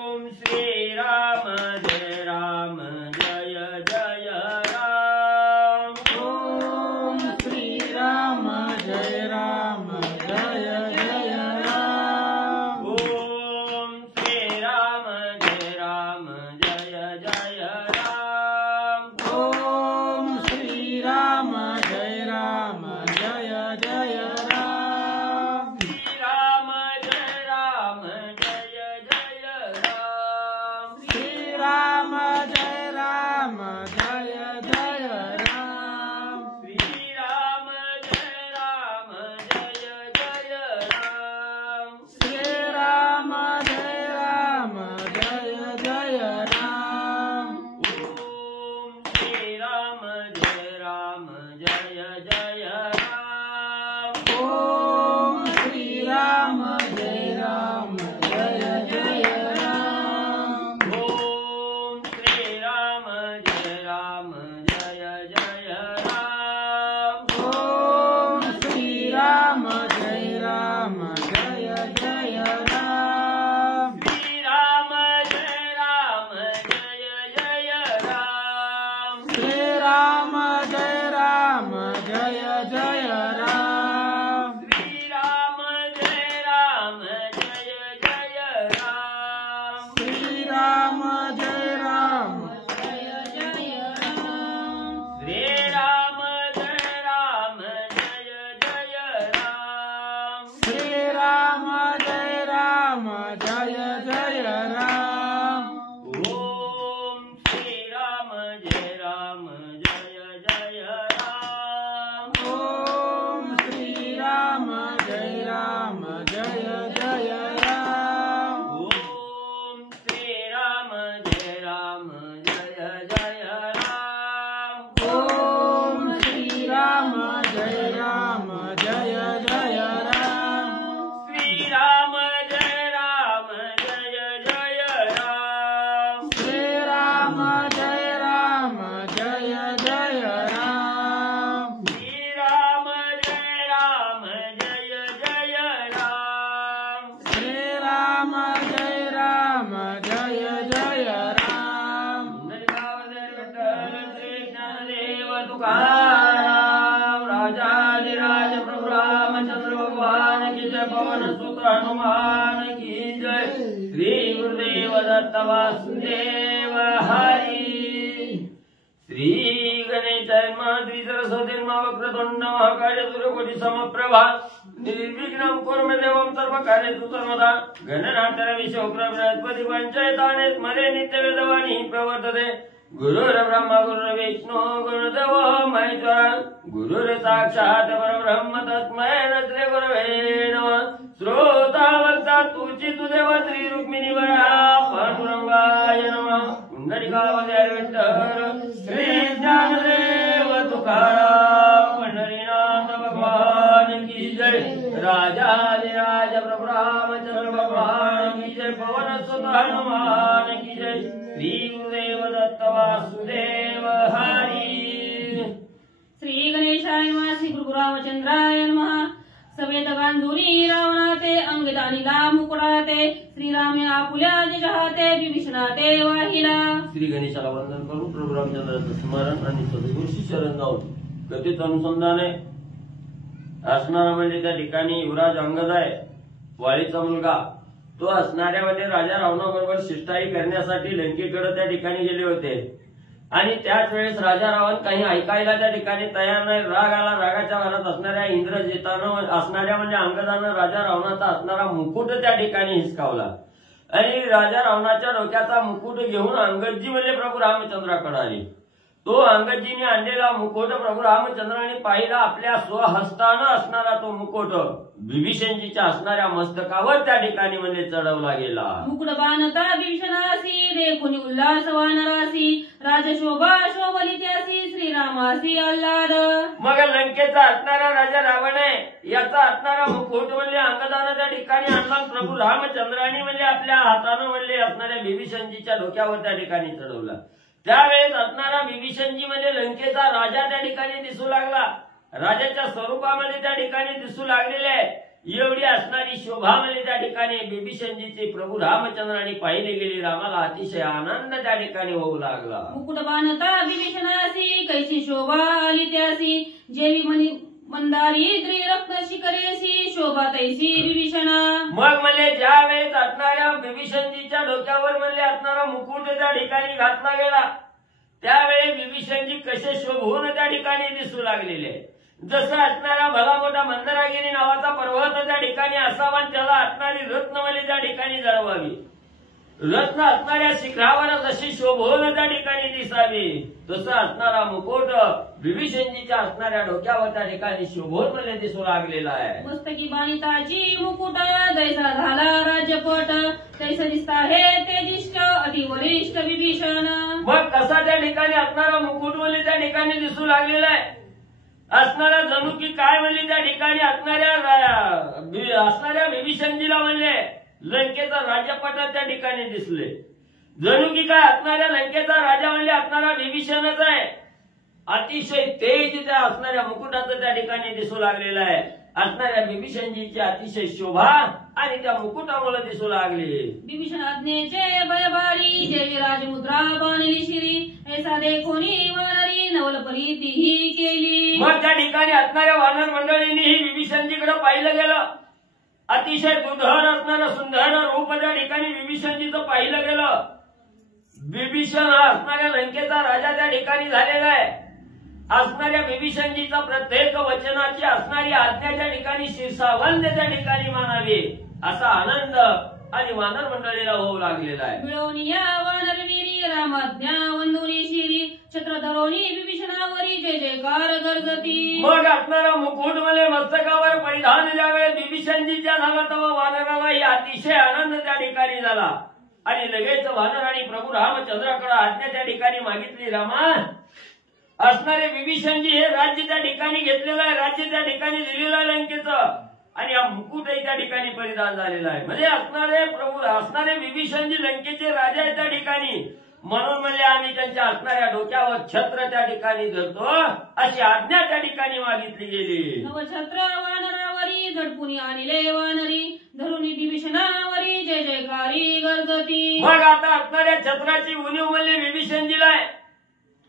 ओम श्री राम जय जय राम। ओम श्री राम जय जय राम। ओम श्री राम जय जय राम। ओम श्री राम जय जय राम। श्री राम जय जय राम। श्री राम जय जय राम। श्री राम जय जय राम। श्री राम जय जय राम। ओम श्री राम जय जय राम। ओम श्री राम जय जय राम। ओम श्री राम जय जय राम। ओम श्री राम जय जय राम। श्री राम जय जय राम। श्री राम जय जय राम। श्री राम जय जय राम। श्री राम जय जय राम। श्री राम जय जय राम। श्री राम जय जय राम। ओम श्री राम जय जय राम। ओम श्री राम जय जय राम। ओम श्री राम जय जय राम। ओम श्री राम जय जय राम। श्री राम जय जय राम। श्री राम जय जय राम। श्री राम जय जय राम। श्री राम जय जय राम। श्री ज्ञानदेव तुकाराम राजाधिराज प्रभु रामचंद्र भगवान की जय। पवन सुत हनुमान की जय। श्री गुरुदेव दत्त वासुदेव हरी। श्री गणेशाय नमः। श्री सरस्वती नमः। वक्रतुंड महाकाय सूर्यकोटि समप्रभा निर्विघ्नं कुरु मे देवं सर्वकार्येषु सर्वदा। गणनाट्य विश्वक्र बृहस्पति पंचायताने स्मरे नित्य वेदवाणी प्रवर्तते। गुरुर्ब्रह्मा गुरुर्विष्णु गुरुर्देवो महेश्वरः। गुरुर्साक्षात् परब्रह्म तस्मै श्री गुरवे नमः। श्रोतावत्सा तुची देव श्री रुक्मिणी वरा पांडुरंगाय नमः। पुंडरीकावतार विठ्ठल श्री ज्ञानदेव तुकाराम पंढरीनाथ भगवान की जय। राजाधिराज प्रभु रामचंद्र भगवान की जय। पवन सुत हनुमान की जय। श्री गुरुदेव दत्त वासुदेव हरी। श्री गणेशाय नमः। श्री गुरु रामचंद्राय नमः। समेत गांधुरी रावणाते अंगदानीला मुकुडाते। श्रीराम आपुल्या जहाते विभीषणाते वाहिला। श्री गणेशाला वंदन करून प्रभू रामचंद्राचं स्मरण आणि सद्गुरूशी शरण जाऊन कथित अनुसंधाने असणारा म्हणजे त्या ठिकाणी युवराज अंगद आहे वालीचा मुलगा. तो असणाऱ्या म्हणजे राजा रावणाबरोबर शिष्टाई करण्यासाठी लंकेकडे त्या ठिकाणी गेले होते आणि त्याच वेळेस राजा रावण काही ऐकायला त्या ठिकाणी तयार नाही. राग आला. रागाच्या भरात असणाऱ्या इंद्रजितानं असणाऱ्या म्हणजे अंगदानं राजा रावणाचा असणारा मुकुट त्या ठिकाणी हिसकावला आणि राजा रावणाच्या डोक्याचा मुकुट घेऊन अंगदजी म्हणजे प्रभू रामचंद्राकडे आले. तो अंगदजीने आणलेला मुकुट प्रभू रामचंद्राने पाहिला. आपल्या स्वहस्तानं असणारा तो मुकुट विभीषणजीच्या असणाऱ्या मस्तकावर त्या ठिकाणी म्हणजे चढवला गेला. मुकुट बाणता विभीषणासी देखुनी उल्हास वानरासी राजशोभा शोभलित्यासी श्रीरामासी आल्हाद. मग लंकेचा असणारा राजा रावण आहे याचा असणारा मुकुट म्हणजे अंगदानं त्या ठिकाणी आणला. प्रभू रामचंद्राने म्हणजे आपल्या हातानं म्हणजे असणाऱ्या विभीषणजीच्या डोक्यावर त्या ठिकाणी चढवला. त्यावेळेस असणारा विभीषणजी म्हणजे लंकेचा राजा त्या ठिकाणी दिसू लागला. राजाच्या स्वरूपामध्ये त्या ठिकाणी दिसू लागलेले आहे. एवढी असणारी शोभा म्हणजे त्या ठिकाणी बिभीषणजीचे प्रभू रामचंद्राने पाहिले गेले. रामाला अतिशय आनंद त्या ठिकाणी होऊ लागला. मुकुट बांधता बिभीषणासी कैसी शोभा आली त्यासी जेवी मनी मंदारी त्रिरत्न शिखरेसी शोभा तैसी विभीषणा. मग म्हणजे ज्या वेळेस असणाऱ्या बिभीषणजीच्या डोक्यावर म्हणजे असणारा मुकुट त्या ठिकाणी घातला गेला त्यावेळी बिभीषणजी कसे शोभून त्या ठिकाणी दिसू लागलेले. जसं असणारा भला मोठा मंदरागिरी नावाचा पर्वत त्या ठिकाणी असावा त्याला असणारी रत्नवली त्या ठिकाणी जळवावी. रत्न असणाऱ्या शिखरावर जशी शोभून त्या ठिकाणी दिसावी तसं असणारा मुकुट बिभीषणजीच्या असणाऱ्या डोक्यावर त्या ठिकाणी शोभून मध्ये दिसू लागलेला आहे. मस्तकी बाणिताची मुकुट जैसा झाला राज्यपट तैसा दिसता हे तेजिष्ट अतिवरिष्ठ विभीषण. मग कसा त्या ठिकाणी असणारा मुकुट म्हणजे त्या ठिकाणी दिसू लागलेला आहे. असणारा जणू की काय म्हणजे त्या ठिकाणी असणाऱ्या विभीषणजीला म्हणले लंकेचा राज्यपट त्या ठिकाणी दिसले. जणू की काय असणाऱ्या लंकेचा राजा म्हणजे असणारा विभीषणच आहे. अतिशय तेज त्या असणाऱ्या मुकुटाचं त्या ठिकाणी दिसू लागलेलं आहे. असणाऱ्या विभीषणजीची अतिशय शोभा आणि त्या मुकुटामुळे दिसू लागली. विभीषण आज्ञेचे बयबारी देवी राजमुद्रा बाणली शिरी ऐसा देखोनी वानरी नवल परीती ही केली. मग त्या ठिकाणी असणाऱ्या वानर मंडळींनी ही विभीषणजीकडे पाहिलं गेलं. अतिशय दुधर असणारं सुंदर रूप त्या ठिकाणी विभीषणजीचं पाहिलं गेलं. विभीषण हा असणाऱ्या लंकेचा राजा त्या ठिकाणी झालेला आहे. असणाऱ्या विभीषणजीचा प्रत्येक वचनाची असणारी आज्ञा त्या ठिकाणी शीर्षावंत त्या ठिकाणी मानावी असा आनंद आणि वानर मंडळीला होऊ लागलेला आहे. मिळवनिया वानरवीरी रामाज्ञा वंदुनी शिरी छत्रधरोनी विभीषणावरी जय जयकार गरजती. मग असणारा मुकुट म्हणजे मस्तकावर परिधान ज्यावेळेस बिभीषणजीच्या झाला तेव्हा वानरालाही अतिशय आनंद त्या ठिकाणी झाला आणि लगेच वानराने प्रभू रामचंद्राकडे आज्ञा त्या ठिकाणी मागितली. रामा असणारे विभीषणजी हे राज्य त्या ठिकाणी घेतलेलं आहे. राज्य त्या ठिकाणी दिलेलं आहे लंकेचं आणि हा मुकुटही त्या ठिकाणी परिधान झालेला आहे. म्हणजे असणारे विभीषणजी लंकेचे राजा आहे त्या ठिकाणी. म्हणून म्हणजे आम्ही त्यांच्या असणाऱ्या डोक्यावर छत्र त्या ठिकाणी धरतो अशी आज्ञा त्या ठिकाणी मागितली गेली. नवछत्र वानरावरी झटपुनी आणले वानरी धरुनी विभीषणावरी जय जयकारी गरजती. मग आता असणाऱ्या छत्राची उणीव म्हणजे विभीषणजीला आहे.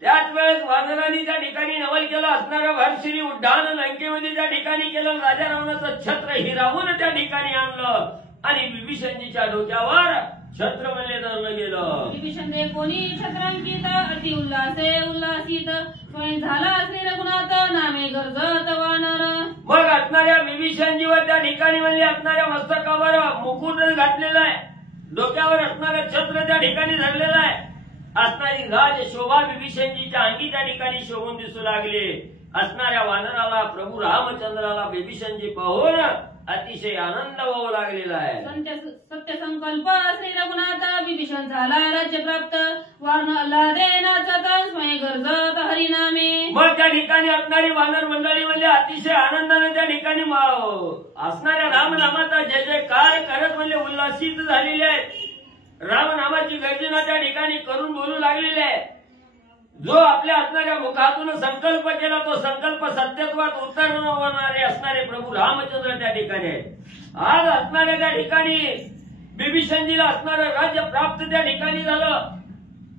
त्याच वेळेस वानरांनी त्या ठिकाणी नवल केलं. असणारं भरश्री उड्डाण लंकेमध्ये त्या ठिकाणी केलं. राजा रावणाचं छत्र हिरावून त्या ठिकाणी आणलं आणि विभीषणजीच्या डोक्यावर छत्र म्हणजे धरलं गेलं. विभीषण दे कोणी छत्रांकित अति उल्हासे उल्हासित स्वयं झाला श्री रघुनाथ नामे गरजत वानर. मग असणाऱ्या विभीषणजीवर त्या ठिकाणी म्हणजे असणाऱ्या मस्तकावर मुकुट घातलेला आहे. डोक्यावर असणारं छत्र त्या ठिकाणी धरलेलं आहे. असणारी राज शोभा विभीषणजीच्या अंगी त्या ठिकाणी शोभून दिसू लागले. असणाऱ्या वानराला प्रभू रामचंद्राला विभीषणजी पाहून अतिशय आनंद होऊ लागलेला आहे. सत्य संकल्प श्री रघुनाथ विभीषण झाला राज्य प्राप्त वारण अल्लादे नाचत स्वयं गरजत हरिनामे. मग त्या ठिकाणी असणारी वानर मंडळी म्हणजे अतिशय आनंदाने त्या ठिकाणी असणाऱ्या रामनामाचा जय जयकार करत म्हणजे उल्हासित झालेले आहेत. रामनामाची गर्जना त्या ठिकाणी करून बोलू लागलेले आहे. जो आपल्या असणाऱ्या मुखातून संकल्प केला तो संकल्प सत्यत्वात उतरवणारे असणारे प्रभू रामचंद्र त्या ठिकाणी आहे. आज असणाऱ्या त्या ठिकाणी बिभीषणजीला असणारं राज्य प्राप्त त्या ठिकाणी झालं.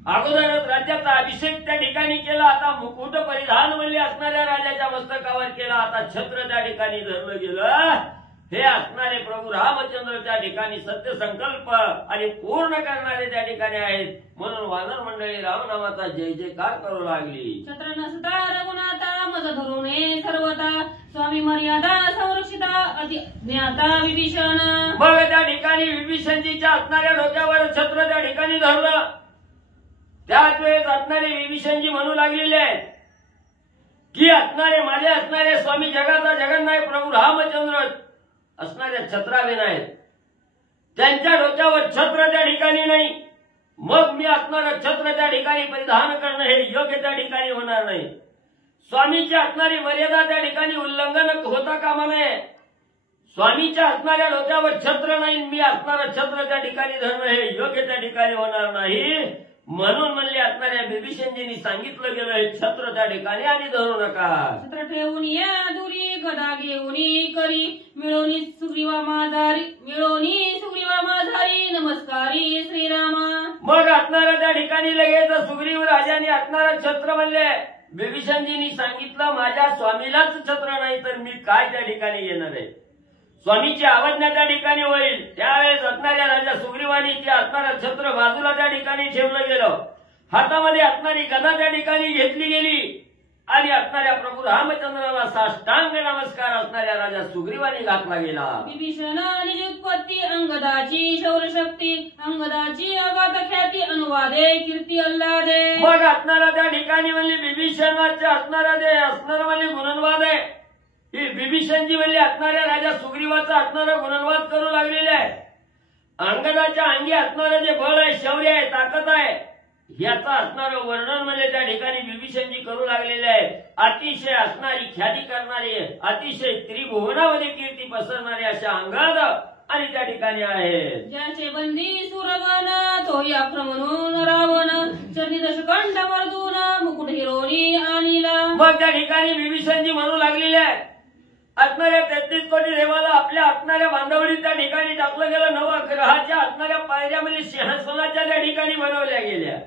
अगोदरच राज्याचा अभिषेक त्या ठिकाणी केला. आता मुकुट परिधान म्हणजे असणाऱ्या राजाच्या मस्तकावर केला. आता छत्र त्या ठिकाणी धरलं गेलं. हे असणारे प्रभू रामचंद्र त्या ठिकाणी सत्य संकल्प आणि पूर्ण करणारे त्या ठिकाणी आहेत. म्हणून वानर मंडळी रामनामाचा जय जयकार करू लागली. छत्र नसता रघुनाथा मज धरुणे सर्वता स्वामी मर्यादा संरक्षिता अति ज्ञाता विभीषण. मग त्या ठिकाणी विभीषणजीच्या असणाऱ्या डोक्यावर छत्र त्या ठिकाणी धरलं. त्याच वेळेस असणारे विभीषणजी म्हणू लागलेले आहेत की असणारे माझे असणारे स्वामी जगाचा जगन्नायक प्रभू रामचंद्र असणाऱ्या छत्राविना आहेत. त्यांच्या डोक्यावर छत्र त्या ठिकाणी नाही. मग मी असणारं छत्र त्या ठिकाणी परिधान करणं हे योग्य त्या ठिकाणी होणार नाही. स्वामीची असणारी मर्यादा त्या ठिकाणी उल्लंघन होता कामा नये. स्वामीच्या असणाऱ्या डोक्यावर छत्र नाही. मी असणारं छत्र त्या ठिकाणी धरणं हे योग्य त्या ठिकाणी होणार नाही. म्हणून म्हणले असणाऱ्या बिभीषणजींनी सांगितलं गेलं हे छत्र त्या ठिकाणी आणि धरू नका. छत्र ठेवून या दुरी गदा घेऊन करी मिळवणी सुग्रीवा माझारी नमस्कारी श्रीरामा. मग असणारा त्या ठिकाणी लगेच सुग्रीव राजाने असणारा छत्र म्हणले बिभीषणजींनी सांगितलं माझ्या स्वामीलाच छत्र नाही तर मी काय त्या ठिकाणी येणार आहे. स्वामीची आज्ञा त्या ठिकाणी होईल. त्यावेळेस असणाऱ्या राजा सुग्रीवानी ते असणारं छत्र बाजूला त्या ठिकाणी ठेवलं गेलं. हातामध्ये असणारी गदा त्या ठिकाणी घेतली गेली आणि असणाऱ्या प्रभू रामचंद्राला साष्टांग नमस्कार असणाऱ्या राजा सुग्रीवानी घातला गेला. विभीषण निज उत्पत्ती अंगदाची शौरशक्ती अंगदाची अगाध ख्याती अनुवादे कीर्ती अल्लादे. मग असणारा त्या ठिकाणी म्हणजे बिभीषणाचे असणारा म्हणजे गुणनवाद आहे. ही बिभीषणजी म्हणजे असणाऱ्या राजा सुग्रीवाचा असणारा गुणनवाद करू लागलेले आहे. अंगदाच्या अंगी असणारं जे बळ आहे शौर्य आहे ताकद आहे याचं असणारं वर्णन म्हणजे त्या ठिकाणी बिभीषणजी करू लागलेले आहे. अतिशय असणारी ख्याती करणारी अतिशय त्रिभुवनामध्ये कीर्ती पसरणारी अशा अंगद आणि त्या ठिकाणी आहे. ज्याचे बंदी सुरगण तोही आक्रमणून रावण चरणी दशकंठ मर्दून मुकुट हिरोनी आणिला. मग त्या ठिकाणी बिभीषणजी म्हणू लागलेले आहे असणाऱ्या 33 कोटी देवाला आपल्या असणाऱ्या बांधवडीत त्या ठिकाणी टाकलं गेलं. नवग्रहाच्या असणाऱ्या पायऱ्यामध्ये सिंहासनाच्या त्या ठिकाणी बनवल्या गेल्या.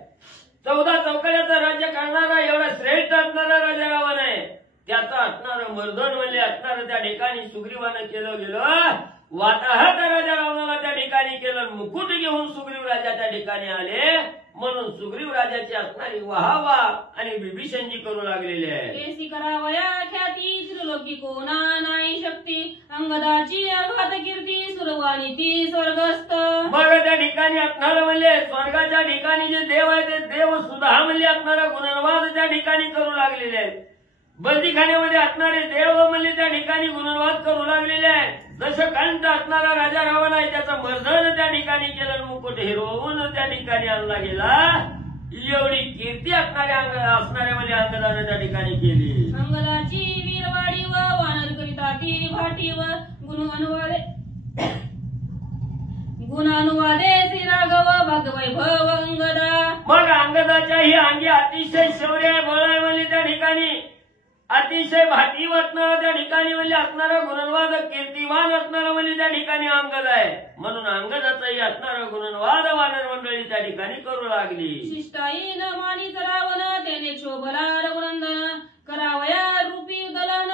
14 चौकड्याचं राज्य करणारा एवढा श्रेष्ठ असणारा राजा रावण आहे. त्याचं असणारं मर्दन म्हणजे असणारं त्या ठिकाणी सुग्रीवानं केलं गेलं. वाताहत राजा रावणाला त्या ठिकाणी केलं. मुकुट घेऊन सुग्रीव राजा त्या ठिकाणी आले. म्हणून सुग्रीव राजाची असणारी वाहवा आणि बिभीषणजी करू लागलेले आहे. केसी करावया ख्याती त्रिलोकी कोणा नाही शक्ती अंगदाची अगाध कीर्ती सुरवानी ती स्वर्गस्थ. मग त्या ठिकाणी असणारं म्हणजे स्वर्गाच्या ठिकाणी जे देव आहे ते देव सुद्धा म्हणजे असणारा गुणनवाद त्या ठिकाणी करू लागलेले आहेत. बंदीखान्यामध्ये असणारे देव म्हणजे त्या ठिकाणी गुणनवाद करू लागलेले आहेत. दशकंठ असणारा राजा रावण आहे त्याचं मर्दन त्या ठिकाणी केलं. मुकुट हिरवून त्या ठिकाणी आणला गेला. एवढी कीर्ती असणाऱ्या म्हणजे अंगदाने त्या ठिकाणी केली. अंगदाची वीरवाडी व वानर करिता ती भाटी व गुण अनुवादे श्री राघव भागवैभव अंगदा. मग अंगदाच्या ही अंगी अतिशय शौर्य बळ आहे म्हणजे त्या ठिकाणी अतिशय भाटी वाटणारा त्या ठिकाणी म्हणजे असणारा गुणनवाद कीर्तिवान असणारा म्हणजे त्या ठिकाणी अंगद आहे. म्हणून अंगदाचाही असणारा गुणनवाद वानर मंडळी त्या ठिकाणी करू लागली. शिष्टाई न मानित रावण त्याने शोभला रघुनंदन करावया रूपी दलन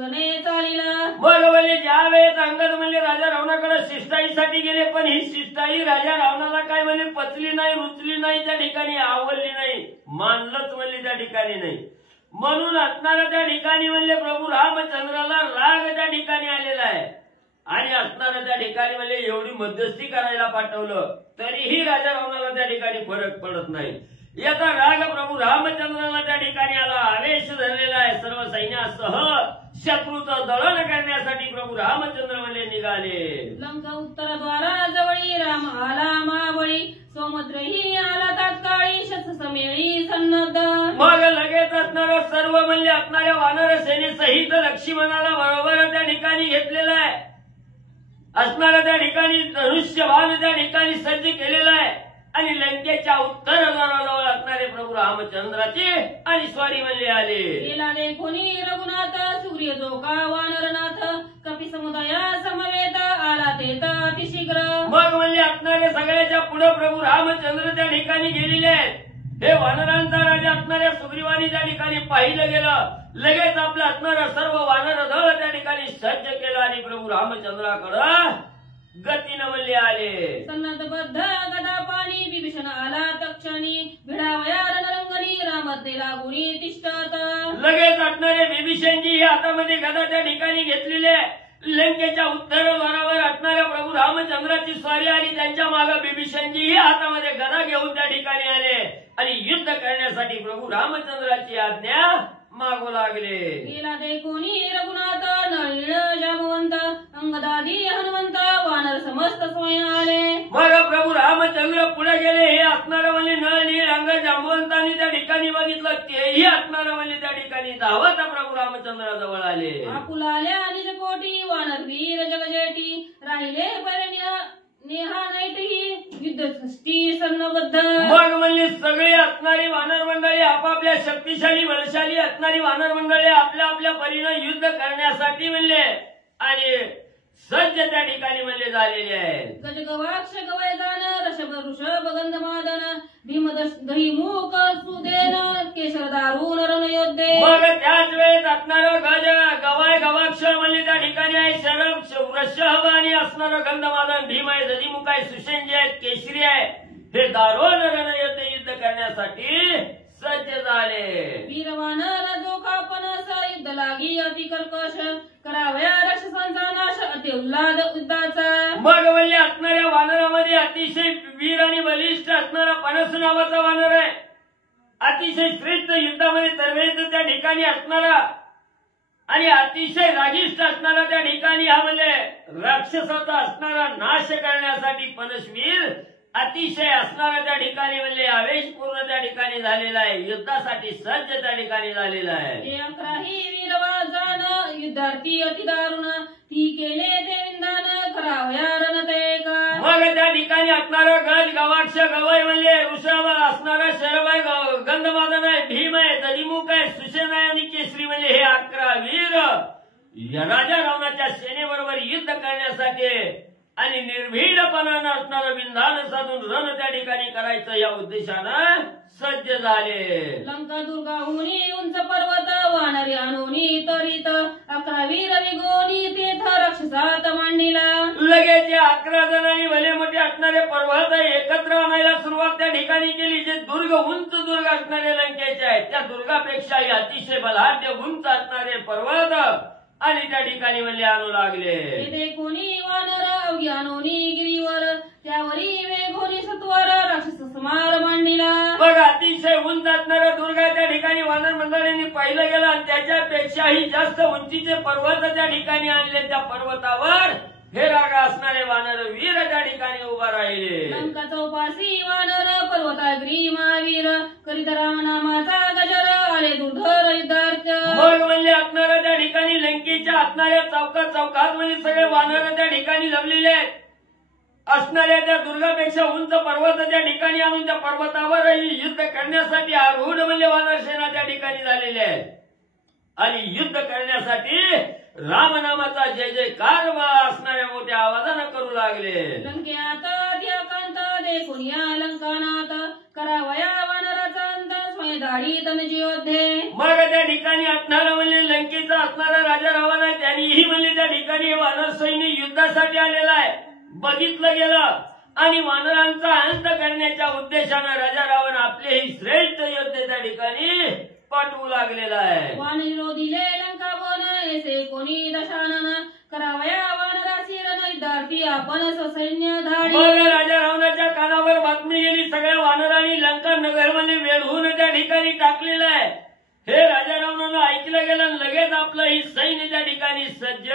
रणे चालिला. मग म्हणजे ज्या वेळेस अंगद म्हणजे राजा रावणाकडे शिष्टाईसाठी गेले पण ही शिष्टाई राजा रावणाला काय म्हणजे पचली नाही रुचली नाही त्या ठिकाणी आवडली नाही मानलंच म्हणजे त्या ठिकाणी नाही. म्हणून असणारा त्या ठिकाणी म्हणजे प्रभू रामचंद्राला राग त्या ठिकाणी आलेला आहे. आणि असणारा त्या ठिकाणी म्हणजे एवढी मध्यस्थी करायला पाठवलं तरीही राजा रावणाला त्या ठिकाणी फरक पडत नाही. याचा राग प्रभू रामचंद्राला त्या ठिकाणी आला. आवेश धरलेला आहे. सर्व सैन्यासह शत्रूचं दळण करण्यासाठी प्रभू रामचंद्र म्हणजे निघाले. लंका उत्तरद्वारा जवळी राम आला महाबळी सौमद्रही आला तात्काळी शस्त्र समेळी सन्नद्ध. मग लगेच असणारं सर्व म्हणजे असणाऱ्या वानर सेनेसहित लक्ष्मणाला बरोबर त्या ठिकाणी घेतलेलं आहे. असणाऱ्या त्या ठिकाणी धनुष्यबाण त्या ठिकाणी सज्ज केलेला आहे. आणि लंकेच्या उत्तरद्वाराजवळ असणारे प्रभू रामचंद्राचे आणि स्वारी म्हणजे आले. गेला देखोनी रघुनाथ सूर्य जोका वानरनाथ कपी समुदाया समवेत आला तेत अतिशीघ्र. मग म्हणजे असणारे सगळ्याच्या पुढे प्रभू रामचंद्र त्या ठिकाणी गेलेले आहेत. हे वानरांचा राजा असणाऱ्या सुग्रीवानी त्या ठिकाणी पाहिलं गेलं. लगेच आपलं असणारं सर्व वानर दळ त्या ठिकाणी सज्ज केलं आणि प्रभू रामचंद्राकडं गतीनं म्हणजे आले. सन्नद्धबद्ध गदा पाणी विभीषण आला तक्षणी भिडावया रणरंगणी रामते लागुनी तिष्ठत. लगेच असणारे बिभीषणजी हे हातामध्ये गदा त्या ठिकाणी घेतलेले लंकेच्या उत्तरद्वारावर असणाऱ्या प्रभू रामचंद्राची स्वारी आणि त्यांच्या मागे बिभीषणजी हे हातामध्ये गदा घेऊन त्या ठिकाणी आले आणि युद्ध करण्यासाठी प्रभू रामचंद्राची आज्ञा मागू लागले. गेला देखोनी रघुनाथ नळीळ जामवंत अंगदादी हनुमंत वानर समस्त स्वयं आले. मग प्रभू रामचंद्र पुढे गेले. हे असणारं म्हणजे नळनीळ अंग जांबवंतांनी त्या ठिकाणी बघितलं तेही असणारं म्हणजे त्या ठिकाणी धावत प्रभू रामचंद्राजवळ आले. आपुलाल्या निज कोटी वानर वीर जगजेटी राहिले पर्य नेहा नाईटही युद्धसृष्टी सन्नबद्ध. मग म्हणले सगळी असणारी वानर मंडळी आपापल्या शक्तिशाली बलशाली असणारी वानर मंडळी आपल्या आपल्या परीनं युद्ध करण्यासाठी म्हणले आणि सज्ज त्या ठिकाणी म्हणले झालेले आहेत. गजगवाक्ष गवयदान रषभ ऋषभ गंधमादन भीम दहीमुख सुदेन केशर दारुण रणयोद्धे. मग त्याच वेळेस असणारं गज गवाय गवाक्ष म्हणले त्या ठिकाणी आहे शरभ वृषभ आणि असणारं गंधमादन भीम आहे दधीमुख आहे सुषेण जे आहेत केशरी आहे हे दारुण रणयोद्धे युद्ध करण्यासाठी सज्ज झाले. वीरवानर जो कापनस युद्ध लागी अति कर्कश करावया राक्षसांचा नाश अति उल्हाद युद्धाचा. मग म्हणले असणाऱ्या वानरामध्ये अतिशय वीर आणि बलिष्ठ असणारा पणस नावाचा वानर आहे. अतिशय श्रेष्ठ युद्धामध्ये सर्वेच त्या ठिकाणी असणारा आणि अतिशय रागिष्ठ असणारा त्या ठिकाणी हा म्हणजे राक्षसाचा असणारा नाश करण्यासाठी पणसवीर अतिशय असणारा त्या ठिकाणी म्हणजे आवेशपूर्ण त्या ठिकाणी झालेला आहे. युद्धासाठी सज्ज त्या ठिकाणी झालेला आहे. ते अकराही वीरवाजान युद्धार्थी अति दारुण ती केले ते विंदान करावया रणते का. मग त्या ठिकाणी असणारं गज गवाक्ष गवय म्हणजे ऋषभ असणारा शरभ आहे गंधमादन आहे भीम आहे दधीमुख आहे सुषेण आहे आणि केसरी म्हणजे हे 11 वीर राजा रावणाच्या सेनेबरोबर युद्ध करण्यासाठी आणि निर्भीडपणानं असणारं विंधान साधून रण त्या ठिकाणी करायचं या उद्देशानं सज्ज झाले. लंका दुर्गाहुनी उंच पर्वत वानरी आणोनी तरित 11 वीर विगोनी तेथ राक्षसात मांडीला. लगेच या 11 जणांनी भले मोठे असणारे पर्वत एकत्र आणायला सुरुवात त्या ठिकाणी केली. जे दुर्ग उंच दुर्ग असणारे लंकेचे आहेत त्या दुर्गापेक्षाही अतिशय बलाढ्य उंच असणारे पर्वत आणि त्या ठिकाणी म्हणले आणू लागले. ते कोणी वानर अवघ्यानोनी गिरीवर त्यावरी वेघोनी सत्वर राक्षस समार मांडीला. बघ अतिशय उंच असणारा दुर्ग त्या ठिकाणी वानर मंडळींनी पाहिलं गेलं आणि त्याच्यापेक्षाही जास्त उंचीचे पर्वत त्या ठिकाणी आणले. त्या पर्वतावर हे रागा असणारे वानर वीर त्या ठिकाणी उभा राहिले. लंका चौपासी वानर पर्वताग्री महावीर करीत राम नामाचा गजर आले दुर्धर युद्धार्थ. मग म्हणजे असणाऱ्या त्या ठिकाणी लंकेच्या असणाऱ्या चौकात म्हणजे सगळे वानर त्या ठिकाणी जमलेले आहेत. असणाऱ्या त्या दुर्गापेक्षा उंच पर्वत त्या ठिकाणी आणून त्या पर्वतावरही युद्ध करण्यासाठी आरूढ म्हणजे वानर सेना त्या ठिकाणी झालेली आहे आणि युद्ध करण्यासाठी रामनामाचा जय जयकार असणाऱ्या मोठ्या आवाजानं करू लागले. लंकेत ध्यकांत देखून या लंकानात करावया वानराचा अंत स्वयंदारी तनजीयोद्धे. मग त्या ठिकाणी असणारा म्हणजे लंकेचा असणारा राजा रावण आहे त्यांनीही म्हणजे त्या ठिकाणी वानर सैन्य युद्धासाठी आलेला आहे बघितलं गेलं आणि वानरांचा अंत करण्याच्या उद्देशानं राजा रावण आपलेही श्रेष्ठ योद्धे त्या ठिकाणी पाठवू लागलेला आहे. वानरो दिले लंका वन ऐसे कोणी दशानन करावया वानरासी रण युद्धार्थी आपण सैन्य धाडी. मग राजा रावणाच्या कानावर बातमी गेली सगळ्या वानरांनी लंका नगर मध्ये वेढून त्या ठिकाणी टाकलेलं आहे. हे राजा रावणानं ऐकलं गेलं लगेच आपलं ही सैन्य त्या ठिकाणी सज्ज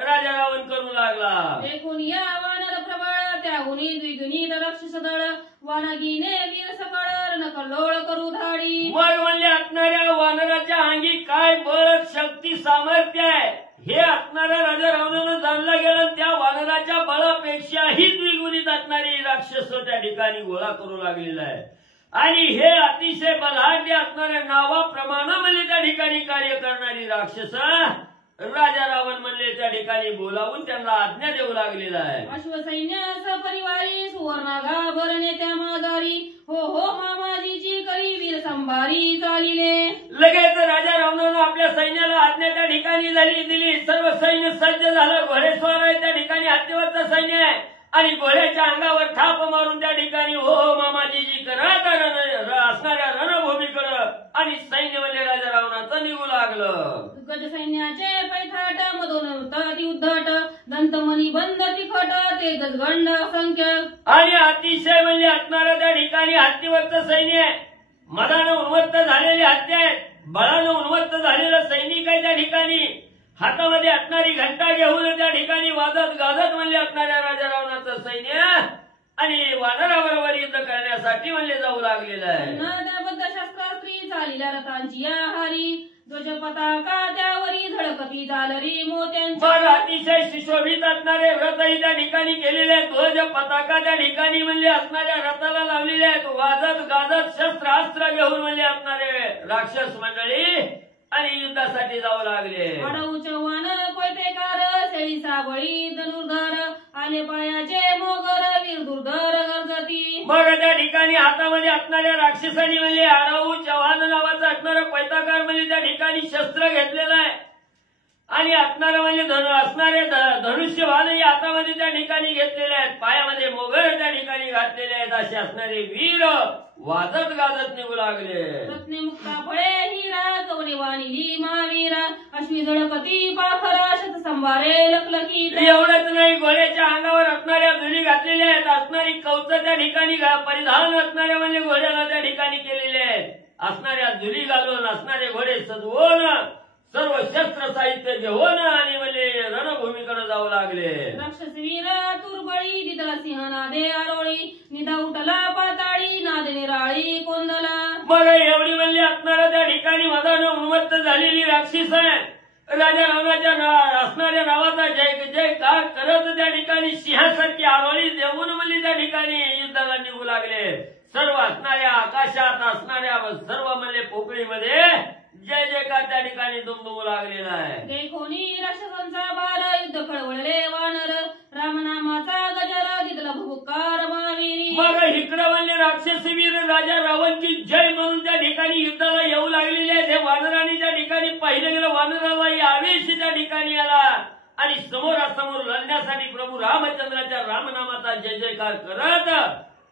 राजा रावण करू लागला. एकूण या वानर प्रबळ त्याहुनी द्विगुणित राक्षस दळ वानगीने वीर सकळ रणकल्लोळ करू धाडी. मग म्हणजे असणाऱ्या वानराच्या अंगी काय बळ शक्ती सामर्थ्य आहे हे असणाऱ्या राजा रावणानं जाणलं गेलं. त्या वानराच्या बळापेक्षाही द्विगुणित असणारी राक्षस त्या ठिकाणी गोळा करू लागलेला आहे आणि हे अतिशय बलाढ्य असणाऱ्या नावाप्रमाणे म्हणजे त्या ठिकाणी कार्य करणारी राक्षस राजा रावण म्हणले त्या ठिकाणी बोलावून त्यांना आज्ञा देऊ लागलेला आहे. अश्वसैन्य सपरिवारी सुवर्णागा भरणे त्या माजारी हो हो मामाजीची करी वीर संभारी चालिले. लगेच राजा रावणानं आपल्या सैन्याला आज्ञा त्या ठिकाणी दिली. सर्व सैन्य सज्ज झालं. घोडेस्वार आहे त्या ठिकाणी हत्तीवरचं सैन्य आहे आणि घोड्याच्या अंगावर थाप मारून त्या ठिकाणी हो हो मामाजीची करा असणाऱ्या रणभूमीकडे आणि सैन्य म्हणजे राजा रावणाचं निघू लागलं. गज सैन्याचे पैठाट मधून उद्धट दंतमणी बंद तिखट ते गजगंड असंख्य आणि अतिशय म्हणजे असणाऱ्या त्या ठिकाणी हत्तीवरचं सैन्य आहे. मदानं उन्मत्त झालेले हत्ती आहेत. बळानं उन्मत्त झालेलं सैनिक आहे त्या ठिकाणी. हातामध्ये असणारी घंटा घेऊन त्या ठिकाणी वाजत गाजत म्हणजे असणाऱ्या राजा रावणाचं सैन्य आणि वानराबरोबर युद्ध करण्यासाठी म्हणले जाऊ लागलेलं आहे. शास्त्रास्त्री चालिल्या रथांची या हारी ध्वज पताका त्यावरी झळकती झालरी मोत्यांची मग अतिशय सुशोभित असणारे व्रतही त्या ठिकाणी केलेले आहेत. ध्वज पताका त्या ठिकाणी म्हणजे असणाऱ्या रथाला लावलेले आहेत. वाजत गाजत शस्त्रास्त्र घेऊन म्हणजे असणारे राक्षस मंडळी आणि युद्धासाठी जाऊ लागले. आडऊ चव्हाण कोयतेकार शेळी साबळी धनुर्धर आले पायाचे मोगर वीर दुर्धर गरजती. मग त्या ठिकाणी हातामध्ये असणाऱ्या राक्षसांनी म्हणजे आडाऊ चव्हाण नावाचा असणारा पैताकार म्हणजे त्या ठिकाणी शस्त्र घेतलेलं आहे आणि असणारं म्हणजे असणारे धनुष्यबाणही हातामध्ये त्या ठिकाणी घेतलेले आहेत. पायामध्ये मोगर त्या ठिकाणी घातलेले आहेत. असे असणारे वीर वाजत गाजत निघू लागले. रत्ने मुक्ता फळे हिरा कवरे वाणिली महावीरा अश्वी झळकती पाखरा शत संभारे लखलकी. एवढंच नाही, घोड्याच्या अंगावर असणाऱ्या जुली घातलेल्या आहेत. असणारी कवच त्या ठिकाणी परिधान असणाऱ्या म्हणजे घोड्याला त्या ठिकाणी केलेले आहेत. असणाऱ्या जुली घालून असणारे घोडे सजवून सर्व शस्त्र साहित्य घेऊन आणि म्हणजे रणभूमीकडे जाऊ लागले. राक्षस वीर तुरबळी दिदला सिंह नादे आरोळी निधा उठला पाताळी नाद निराळी कोंदला. मग एवढी म्हणजे असणारा त्या ठिकाणी मदानं उन्मत्त झालेली राक्षस आहे. राजा रामाच्या असणाऱ्या नावाचा जय जयकार करत त्या ठिकाणी सिंहासारखी आरोळी देऊन म्हणजे त्या ठिकाणी युद्धाला निघू लागले. सर्व असणाऱ्या आकाशात असणाऱ्या सर्व म्हणजे पोकळीमध्ये जय जयकार त्या ठिकाणी दुमदुमू लागलेला आहे. देखोनी राक्षसांचा बार युद्ध खळवळले वानर रामनामाचा गजर दिदला भुकार महावीरी. मग इकडं म्हणजे राक्षसी वीर राजा रावणची जय म्हणून त्या ठिकाणी युद्धाला येऊ लागलेले आहेत. हे वानरांनी त्या ठिकाणी पाहिलं गेलं. वानराला आवेश त्या ठिकाणी आला आणि समोरासमोर लढण्यासाठी प्रभू रामचंद्राच्या रामनामाचा जय जयकार करत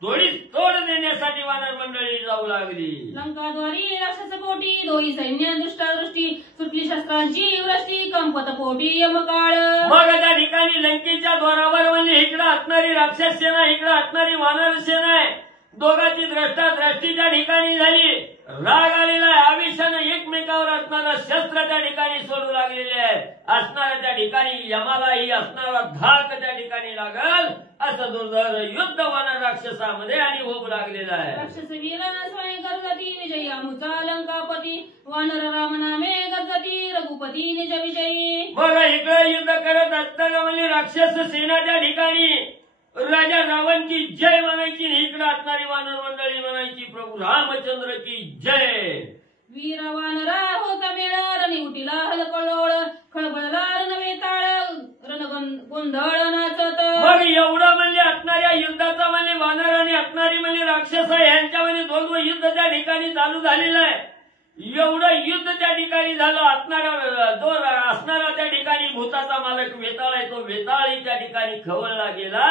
थोडीच तोड देण्यासाठी वानर मंडळी जाऊ लागली. लंकाद्वारी राक्षस पोटी दोही सैन्य दृष्टादृष्टी सुटली शस्त्रांची वृष्टी कंपत पोटी यमकाळ. मग त्या ठिकाणी लंकेच्या द्वारावर म्हणजे इकडं असणारी राक्षस सेना इकडं असणारी वानर सेना आहे. दोघांची द्रष्टाद्रष्टी त्या ठिकाणी झाली. राग आलेला आहे. आवेशानं एकमेकावर असणारा शस्त्र त्या ठिकाणी सोडू लागलेले आहे. असणाऱ्या त्या ठिकाणी यमालाही असणारा धाक त्या ठिकाणी लागल असं दुर्धर युद्ध वानर राक्षसामध्ये आणि होऊ लागलेलं आहे. राक्षस वीर स्वयं गरजती विजयी अमुचा लंकापती वानर रामनामे गरजती रघुपती निज विजयी. बघा इकडे युद्ध करत असताना म्हणजे राक्षस सेना त्या ठिकाणी राजा रावण की जय म्हणायची. इकडे असणारी वानर मंडळी म्हणायची प्रभू रामचंद्र की जय. वीर वानरा होता मेळ रणी उटीला हलकळोळ खळबळला नवे ताळ गोंधळ नाचत. मग एवढं म्हणजे असणाऱ्या युद्धाचा म्हणजे वानर आणि असणारी म्हणजे राक्षस यांच्यामध्ये दोन युद्ध त्या ठिकाणी चालू झालेलं आहे. एवढं युद्ध त्या ठिकाणी झालं. असणारा त्या ठिकाणी भूताचा मालक वेताळ आहे. तो वेताळही त्या ठिकाणी खवळला गेला.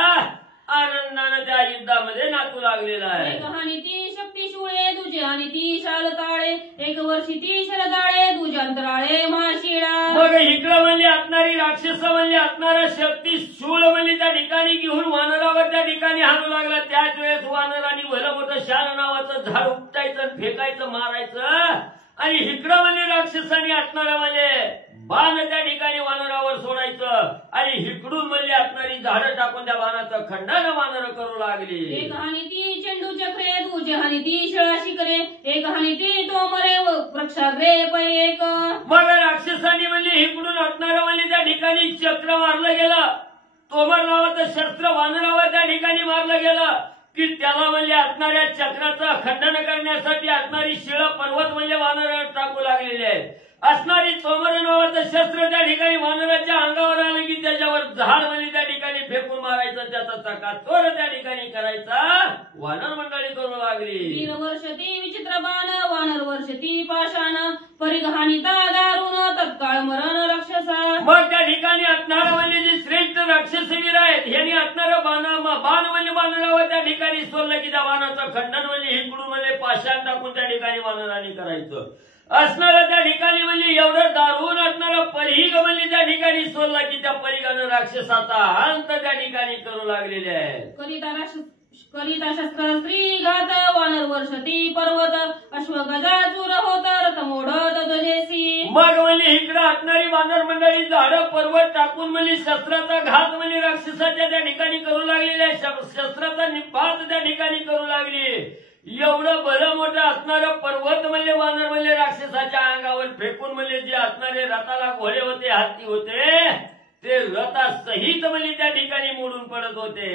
आनंदानं त्या युद्धामध्ये नाचू लागलेला आहे. एक हानी ती शक्ती शिवळे दुजे हानी ती शाल ताळे एक वर्षी ती शरदाळे दुजे अंतराळे माशिळा. मग इकडं म्हणजे असणारी राक्षस म्हणजे असणारा शक्ती शूळ म्हणजे त्या ठिकाणी घेऊन वानरावर त्या ठिकाणी हाणू लागला. त्याच वेळेस वानरांनी भलं मोठं शाल नावाचं झाड उपटायचं फेकायचं मारायचं आणि इकडं म्हणजे राक्षसांनी असणारा म्हणजे बाण त्या ठिकाणी वानरावर सोडायचं आणि इकडून म्हणजे असणारी झाडं टाकून त्या बाणाचं खंडन वानर करू लागली. एक हानी ती चेंडू चक्रे दुजे हानी ती शिळा शिकरे एक हानी ती तोमरे वृक्षाग्रे पै एक. मग राक्षसांनी म्हणजे इकडून असणारं म्हणजे त्या ठिकाणी चक्र मारलं गेलं. तोमर नावाचं शस्त्र वानरावर त्या ठिकाणी मारलं गेलं की त्याला म्हणजे असणाऱ्या चक्राचं खंडन करण्यासाठी असणारी शिळ पर्वत म्हणजे वानर टाकू लागलेले आहेत. असणारी तोमर नावाचं शस्त्र त्या ठिकाणी वानराच्या अंगावर आलं की त्याच्यावर झाड म्हणजे त्या ठिकाणी फेकून मारायचं. त्याचा चकाचोर त्या ठिकाणी करायचा वानर मंडळी करू लागली. वीर वर्षती विचित्र बाण वानर वर्षती पाषाण परिघानिता दारुण तत्काळ मरण राक्षसा. मग त्या ठिकाणी असणारा म्हणजे जे श्रेष्ठ राक्षसवीर आहेत यांनी असणारं बाण म्हणजे वानरावर त्या ठिकाणी सोडलं की त्या वानाचं खंडन म्हणजे इकडून म्हणजे पाषाण टाकून त्या ठिकाणी वानरांनी करायचं. असणारं त्या ठिकाणी म्हणजे एवढं दारुण असणारं परिघ म्हणजे त्या ठिकाणी सोडला की त्या परिघानं राक्षसाचा अंत त्या ठिकाणी करू लागलेले आहे. करिता शस्त्र स्त्री घात वानर वर्षती पर्वत अश्वगजा चूर होत रथ मोडत ध्वजेसी. मग म्हणजे इकडं असणारी वानर मंडळी झाडं पर्वत टाकून म्हणजे शस्त्राचा घात म्हणजे राक्षसाच्या त्या ठिकाणी करू लागलेले आहे. शस्त्राचा निपात त्या ठिकाणी करू लागली. एवढं भलं मोठं असणारं पर्वत म्हणले वानर म्हणले राक्षसाच्या अंगावर फेकून म्हणले जे असणारे रथाला घोडे होते हत्ती होते ते रथासहित म्हणजे त्या ठिकाणी मोडून पडत होते.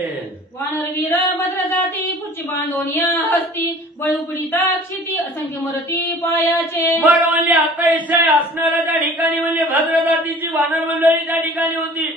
वानरवीर भद्र जाती पुच्ची बांधोनिया हस्ती बळुपडीता क्षिती असंख्य मरती पायाचे. मग म्हणजे आता इथे असणाऱ्या त्या ठिकाणी म्हणजे भद्र जातीची वानर मंडळी त्या ठिकाणी होती.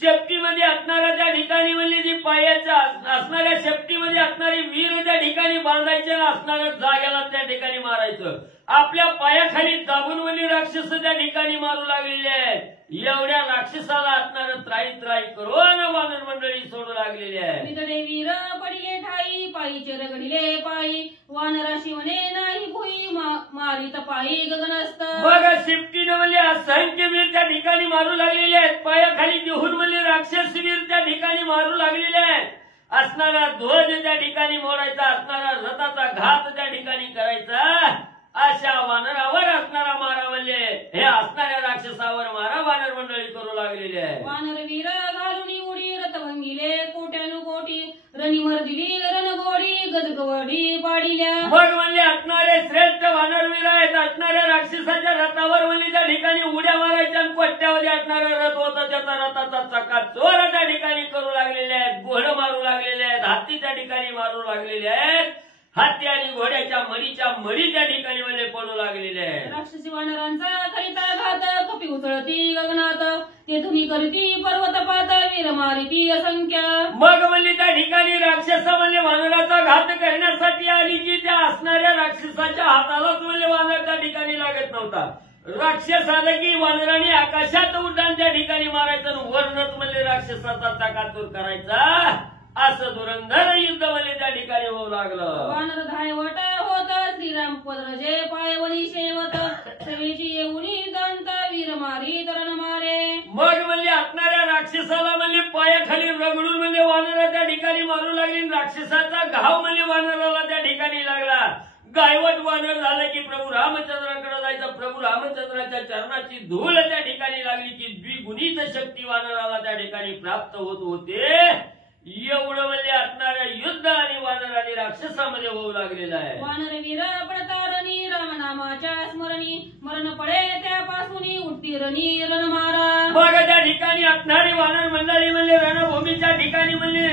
शेपटीमध्ये असणाऱ्या त्या ठिकाणी म्हणजे जी पायाच्या असणाऱ्या शेपटीमध्ये असणारी वीर त्या ठिकाणी बांधायचे असणाऱ्या जाग्याला त्या ठिकाणी मारायचं. आपल्या पायाखाली दाबून म्हणजे राक्षस त्या ठिकाणी मारू लागलेले आहेत. एवढ्या राक्षसाला असणारं त्राई त्राई करून वानर मंडळी सोडू लागलेली आहे. वितडे वीर पडिले ठाई पायीचे रगडिले पायी वानरा शिवने नाही भुई मारित पायी गगनस्थ. बघा शेपटीनं म्हणजे असंख्य वीर त्या ठिकाणी मारू लागलेले आहेत. पायाखाली देऊन म्हणजे राक्षस वीर त्या ठिकाणी मारू लागलेले आहेत. असणारा ध्वज त्या ठिकाणी मोडायचा असणारा रथाचा घात त्या ठिकाणी करायचा अशा वानरावर असणारा मारा म्हणजे हे असणाऱ्या राक्षसावर मारा वानर मंडळी करू लागलेली आहे. वानर वीर घालून उडी रथभंगिले कोट्यानुकोटी रणीवर दिली रणगोडी गजगवडी पाडिल्या. मग म्हणजे असणारे श्रेष्ठ वानरवीर आहेत. असणाऱ्या राक्षसाच्या रथावर म्हणजे त्या ठिकाणी उड्या मारायच्या आणि कोट्यावधी असणारा रथ होता त्याचा रथाचा चक्का चोर त्या ठिकाणी करू लागलेले आहेत. घोडं मारू लागलेले आहेत. हत्ती त्या ठिकाणी मारू लागलेले आहेत. हत्ती आणि घोड्याच्या मडीच्या मडी त्या ठिकाणी म्हणजे पडू लागलेले आहेत. राक्षसी वानरांचा करिता घात कपी उचळती गगनात तेथुनी करती पर्वतपात वीर मारिती असंख्य. मग म्हणजे त्या ठिकाणी राक्षसा म्हणजे वानराचा घात करण्यासाठी आली की त्या असणाऱ्या राक्षसाच्या हातालाच म्हणजे वानर त्या ठिकाणी लागत नव्हता. राक्षस आलं की वानराने आकाशात उड्डाण त्या ठिकाणी मारायचं आणि वरनच म्हणजे राक्षसाचा चकाचूर करायचा असं धुरंधर युद्ध म्हणजे त्या ठिकाणी होऊ लागलं. वानर धायवट होत श्रीराम पदरजे पायवनी शेवत सवेची येऊनी दंत वीर मारी तरण मारे. मग म्हणजे असणाऱ्या राक्षसाला म्हणजे पायाखाली रगडून म्हणजे वानरा त्या ठिकाणी मारू लागली. राक्षसाचा घाव म्हणजे वानराला त्या ठिकाणी लागला. गायवट वानर झालं की प्रभू रामचंद्राकडे जायचं. प्रभू रामचंद्राच्या चरणाची धूळ त्या ठिकाणी लागली की द्विगुणित शक्ती वानराला त्या ठिकाणी प्राप्त होत होते. एवढं म्हणजे असणाऱ्या युद्ध आणि वानर आणि राक्षसामध्ये होऊ लागलेलं आहे. वानर वीर पडतारणी रामनामाच्या स्मरणी मरण पडे त्यापासून उठती रणी रण मारा. बघा त्या ठिकाणी असणारी वानर मंडळी म्हणजे रणभूमीच्या ठिकाणी म्हणजे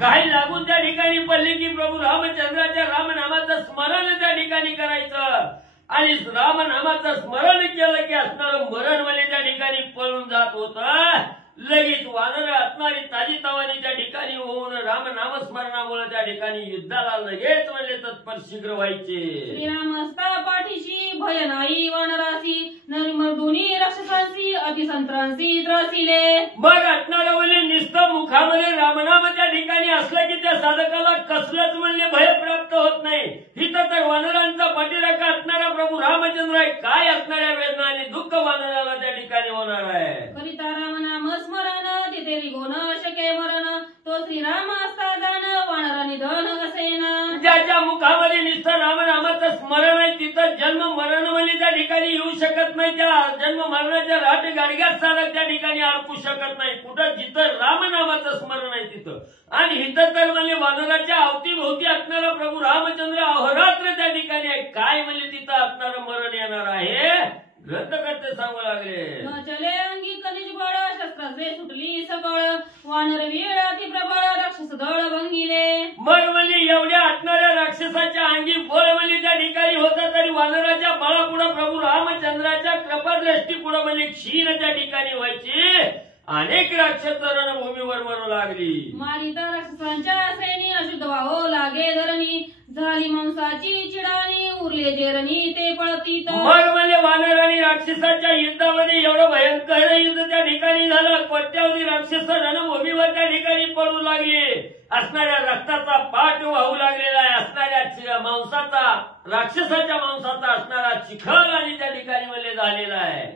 काही लागून त्या ठिकाणी पडले की प्रभू रामचंद्राच्या रामनामाचं स्मरण त्या ठिकाणी करायचं आणि रामनामाचं स्मरण केलं की असणारं मरण म्हणजे त्या ठिकाणी पळून जात होतं. लगेच वानर असणारी ताजी तवानी त्या ठिकाणी होऊन रामनामस्मरणामुळे त्या ठिकाणी युद्धाला लगेच म्हणजे तत्पर शीघ्र व्हायचे. श्रीराम असता पाठीशी भय नाही वानरासी नरमर्दुनी राक्षसांसी अतिसंत्रांसी त्रासिले. मग असणारं म्हणजे नुसतं मुखामध्ये रामनाम त्या ठिकाणी असलं की त्या साधकाला कसलंच म्हणजे भय प्राप्त होत नाही. इथं तर वानरांचा पाठीराखा असणारा प्रभू रामचंद्र आहे. काय असणाऱ्या वेदना आणि दुःख वानराला त्या ठिकाणी होणार आहे. करिता रामनाम स्मरण तिथे रिगोन शके मरण तो श्रीराम असता जाण वानरा निधन कसेना. ज्याच्या मुखामध्ये नुसतं रामनामाचं स्मरण आहे तिथं जन्म मरण म्हणजे त्या ठिकाणी येऊ शकत नाही. त्या जन्म मरणाच्या राट गाडग्यात साधक त्या ठिकाणी अडकू शकत नाही. कुठं जिथं रामनामाचं स्मरण आहे तिथं. आणि इथं तर म्हणजे वानराच्या अवतीभोवती असणारा प्रभू रामचंद्र अहोरात्र त्या ठिकाणी आहे. काय म्हणजे तिथं असणारं मरण येणार आहे ग्रंथकर्ते सांगू लागले. न चले अंगी कनिज बळ शस्त्राचे सुटली सबळ वानर वीर अति प्रबळ राक्षस दळ भंगिले. मग म्हणजे एवढ्या असणाऱ्या राक्षसाच्या अंगी बळ म्हणजे त्या ठिकाणी होता तरी वानराच्या बळापुढे प्रभू रामचंद्राच्या कृपादृष्टी पुढे म्हणजे क्षीण त्या ठिकाणी व्हायची. अनेक राक्षस रणभूमीवर मरू लागली. मारिता राक्षसांच्या सैनी अशुद्ध वाहो लागे धरणी झाली मांसाची चिडाणी उरले जेरणी ते पळतीत. मग म्हणजे वानर आणि राक्षसाच्या युद्धामध्ये एवढं भयंकर युद्ध त्या ठिकाणी झालं. कोट्यावधी राक्षस रणभूमीवर त्या ठिकाणी पडू लागले. असणाऱ्या रक्ताचा पाठ वाहू लागलेला आहे. असणाऱ्या मांसाचा राक्षसाच्या मांसाचा असणारा चिखल आणि त्या ठिकाणी म्हणजे झालेला आहे.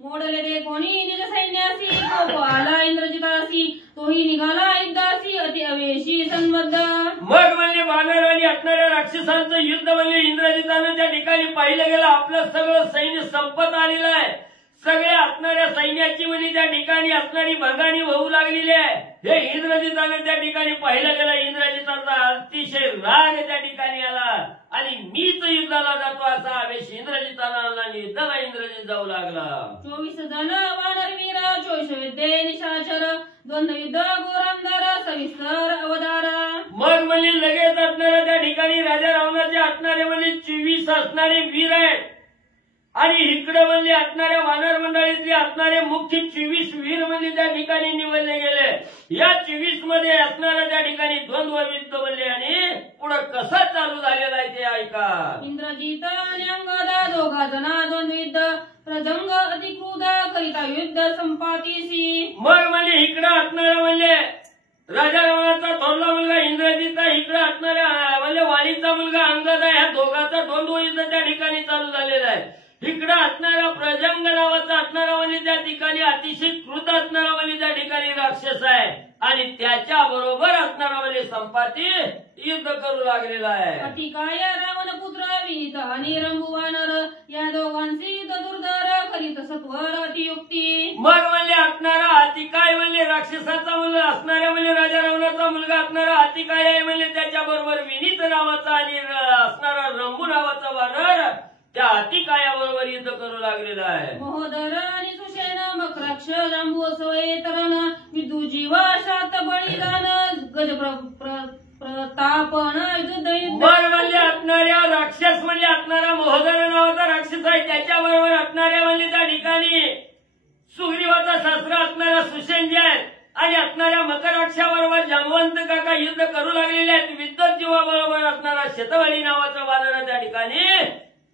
मोडले रे कोणी निज सैन्यासी तो आला इंद्रजितासी तोही निघाला युद्धासी अति अवेशी संबद्ध. मग म्हणजे वानर आणि असणाऱ्या राक्षसांचं युद्ध म्हणजे इंद्रजितानं त्या ठिकाणी पाहिलं गेलं. आपलं सगळं सैन्य संपत आलेलं आहे. सगळ्या असणाऱ्या सैन्याची म्हणजे त्या ठिकाणी असणारी भंगाणी होऊ लागलेली आहे. हे इंद्रजिताने त्या ठिकाणी पाहिलं गेलं. इंद्रजिताचा अतिशय राग त्या ठिकाणी आला आणि मीच युद्धाला जातो असा आवेश इंद्रजिताला आला आणि युद्धाला इंद्रजित जाऊ लागला. 24 जण वानरवीर 24 विद्ये निशाचर द्वंद्व युद्ध गोरंदर सविस्तर अवतार. मग म्हणजे लगेच असणाऱ्या त्या ठिकाणी राजा रावणाचे असणारे म्हणजे 24 असणारे वीर आहेत आणि इकडे म्हणजे असणाऱ्या वानर मंडळीतले असणारे मुख्य 24 वीर म्हणजे त्या ठिकाणी निवडले गेले. या 24 मध्ये असणाऱ्या त्या ठिकाणी द्वंद्व युद्ध बनले आणि पुढे कसं चालू झालेलं आहे ते ऐका. इंद्रजित आणि अंगद दोघा जना द्वंद्व युद्ध प्रजंग अधिकृत करिता युद्ध संपातीसी. मग म्हणजे इकडे असणारा म्हणजे राजा रावणाचा थोरला मुलगा इंद्रजित आहे. इकडे असणाऱ्या म्हणजे वालीचा मुलगा अंगद आहे. ह्या दोघांचा द्वंद्व युद्ध त्या ठिकाणी चालू झालेला आहे. इकडे असणारा प्रजंग नावाचा असणारा म्हणजे त्या ठिकाणी अतिशय कृत असणारा म्हणजे त्या ठिकाणी राक्षस आहे आणि त्याच्या बरोबर असणारा म्हणजे संपाती युद्ध करू लागलेला आहे. अतिकाय रावण पुत्र विनीत आणि रंभू वानर या दोघांची दुर्धर करीत सत्वर अतियुक्ती. मग म्हणजे असणारा अतिकाय म्हणजे राक्षसाचा मुलगा असणाऱ्या म्हणजे राजा रावणाचा मुलगा असणारा अतिकाय आहे म्हणजे त्याच्या बरोबर विनीत नावाचा आणि असणारा रंभू नावाचा वानर त्या अतिकायाबरोबर युद्ध करू लागलेला आहे. महोदर आणि सुषेण मकराक्ष जांबू सोये तरण विदू जीवाशात बळीदान गज प्रतापन युद्ध. मग म्हणजे असणाऱ्या राक्षस म्हणजे असणारा महोदर नावाचा राक्षस आहे. त्याच्याबरोबर असणाऱ्या म्हणजे त्या ठिकाणी सुग्रीवाचा शस्त्र असणारा सुषेण जे आहेत आणि असणाऱ्या मकराक्षाबरोबर जांबवंत काका युद्ध करू लागलेले आहेत. विद्युत जीवाबरोबर असणारा शतवाली नावाचा वानर त्या ठिकाणी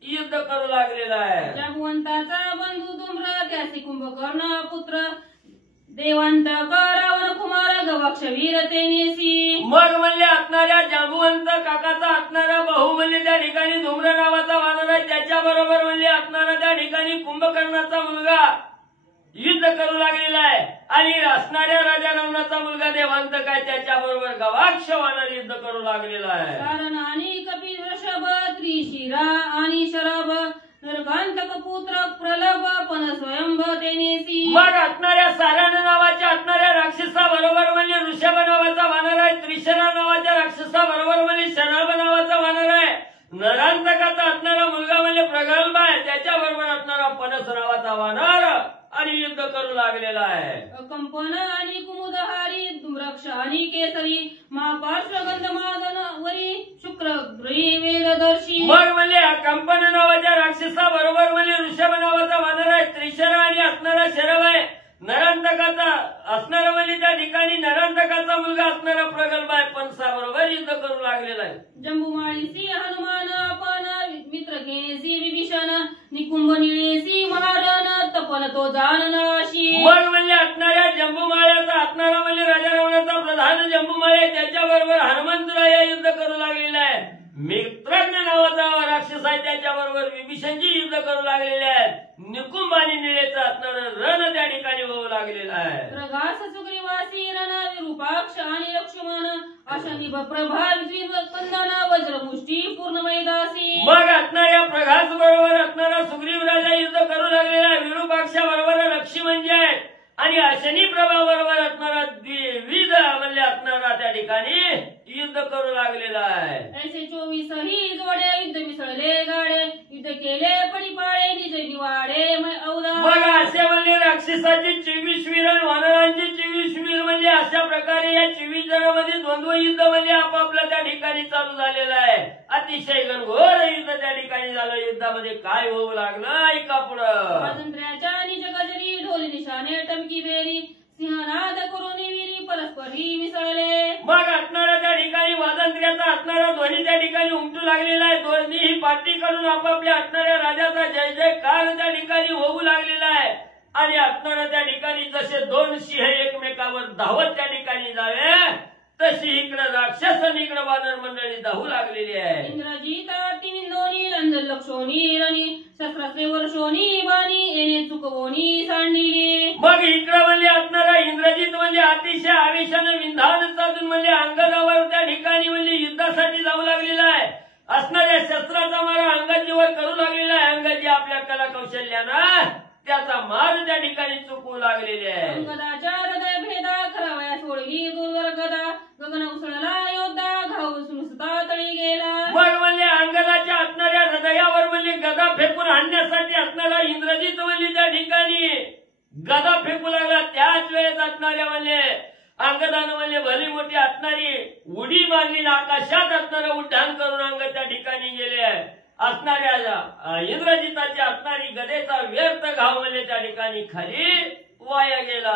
युद्ध करू लागलेला आहे. जांबवंताचा बंधू धूम्र त्यासी कुंभकर्ण पुत्र देवांत रावण कुमार गवाक्ष वीर तेनेसी. मग म्हणजे असणाऱ्या जांबुवंत काकाचा असणारा भाऊ म्हणजे त्या ठिकाणी धूम्र नावाचा वानर आहे. त्याच्याबरोबर म्हणजे असणारा त्या ठिकाणी कुंभकर्णाचा मुलगा युद्ध करू लागलेला आहे आणि असणाऱ्या राजा रावणाचा मुलगा देवांत काय त्याच्याबरोबर गवाक्ष वानर युद्ध करू लागलेला आहे. कारण आणि कपिल वृषभ त्रिशिरा आणि शरभ नरकांतक पुत्र प्रलभ पण स्वयंभ तेनेसी. मग असणाऱ्या सारण नावाच्या असणाऱ्या राक्षसाबरोबर म्हणजे ऋषभ नावाचा वानर आहे. त्रिशरा नावाच्या राक्षसाबरोबर म्हणजे शरभ नावाचा वानर आहे. नरांतकाचा असणारा मुलगा म्हणजे प्रगल्भ आहे. त्याच्याबरोबर असणारा पनस नावाचा वानर आणि युद्ध करू लागलेला आहे. कंपन आणि कुमुदहारी वृक्ष आणि केसरी महापार्श्वगंध महाजन वरी शुक्र वेददर्शी. मग म्हणजे कंपन नावाच्या राक्षसाबरोबर म्हणजे ऋषभ नावाचा वानर आहे. त्रिशरा आणि असणारा शरभ आहे. नरांतकाचा असणारा म्हणजे त्या ठिकाणी नरांतकाचा मुलगा असणारा प्रगल्भ आहे. पंसाबरोबर युद्ध करू लागलेला आहे. जंबुमाळीसी हनुमान आपण मित्र घेसी विभीषण निकुंभ निळेसी महारण तपन तो जाननाशी. मग म्हणजे असणाऱ्या जंबुमाळ्याचा असणारा म्हणजे राजा रावणाचा प्रधान जंबुमाळी त्याच्याबरोबर हनुमंतराय या युद्ध करू लागलेला आहे. मित्रज्ञ नावाचा राक्षस आहे. त्याच्याबरोबर विभीषणजी युद्ध करू लागलेले आहेत. निकुंभ आणि निळेचा असणारं रण त्या ठिकाणी होऊ लागलेला आहे. प्रघास सुग्रीवासी रण विरूपाक्ष आणि लक्ष्मण अशा निभ प्रभावी वंदन वज्रमुष्टी पूर्ण मैदासी. मग असणाऱ्या प्रघास बरोबर असणारा सुग्रीव राजा युद्ध करू लागलेला आहे. विरूपाक्षा बरोबर लक्ष्मण जे आहेत आणि अशनी प्रभा बरोबर असणारा द्विविध म्हणजे असणारा त्या ठिकाणी युद्ध करू लागलेला आहे. ऐसे 24 ही जोडे युद्ध मिसळले गाडे युद्ध केले पडिपाळे निज निवाडे औदा. मग असे म्हणजे राक्षसाचे 24 वीर आणि वानरांचे 24 वीर म्हणजे अशा प्रकारे या 24 जणांमध्ये द्वंद्व युद्ध म्हणजे आपापल्या त्या ठिकाणी चालू झालेलं आहे. अतिशय घनघोर युद्ध त्या ठिकाणी झालं. युद्धामध्ये काय होऊ लागलं ऐका पुढं. स्वातंत्र्याच्या निज गजरी ढोल निशाने टमकी बेरी सिंहनाद करून विरी परस्परी मिसळले. मग असणाऱ्या त्या ठिकाणी स्वातंत्र्याचा असणारा ध्वनी त्या ठिकाणी उमटू लागलेला आहे. दोन्ही पार्टीकडून आपापल्या असणाऱ्या राजाचा जय जयकार त्या ठिकाणी होऊ लागलेला आहे आणि असणाऱ्या त्या ठिकाणी जसे दोन सिंह एकमेकावर धावत त्या ठिकाणी जावे तशी इकडे राक्षस आणि इकडे वानर मंडळी धावू लागलेली आहे. इंद्रजित तिमिंदोनी रंजन लक्षोनी रणी शस्त्रास्त्रे वर्षोनी बाणी येणे चुकवोनी सांडली. मग इकडे म्हणजे असणारा इंद्रजित म्हणजे अतिशय आवेशानं विंधान साधून म्हणजे अंगदावर त्या ठिकाणी म्हणजे युद्धासाठी जाऊ लागलेला आहे. असणाऱ्या शस्त्राचा मारा अंगाजीवर करू लागलेला आहे. अंगाजी आपल्या कला कौशल्यानं त्याचा मार त्या ठिकाणी चुकू लागलेले आहे. अंगदाच्या हृदय भेदा खरावया सोडली दुर्धर गदा गगन उसळला योद्धा घाऊसून सुता तळी गेला. मग म्हणजे अंगदाच्या असणाऱ्या हृदयावर म्हणजे गदा फेकून आणण्यासाठी असणारा इंद्रजित म्हणजे त्या ठिकाणी गदा फेकू लागला. त्याच वेळेस असणाऱ्या म्हणजे अंगदानं म्हणजे भली मोठी असणारी उडी मारली, आकाशात असणारं उड्डाण करून अंग त्या ठिकाणी गेले. असणाऱ्या इंद्रजिताची असणारी गदेचा व्यर्थ घाव म्हणजे त्या ठिकाणी खाली वाया गेला.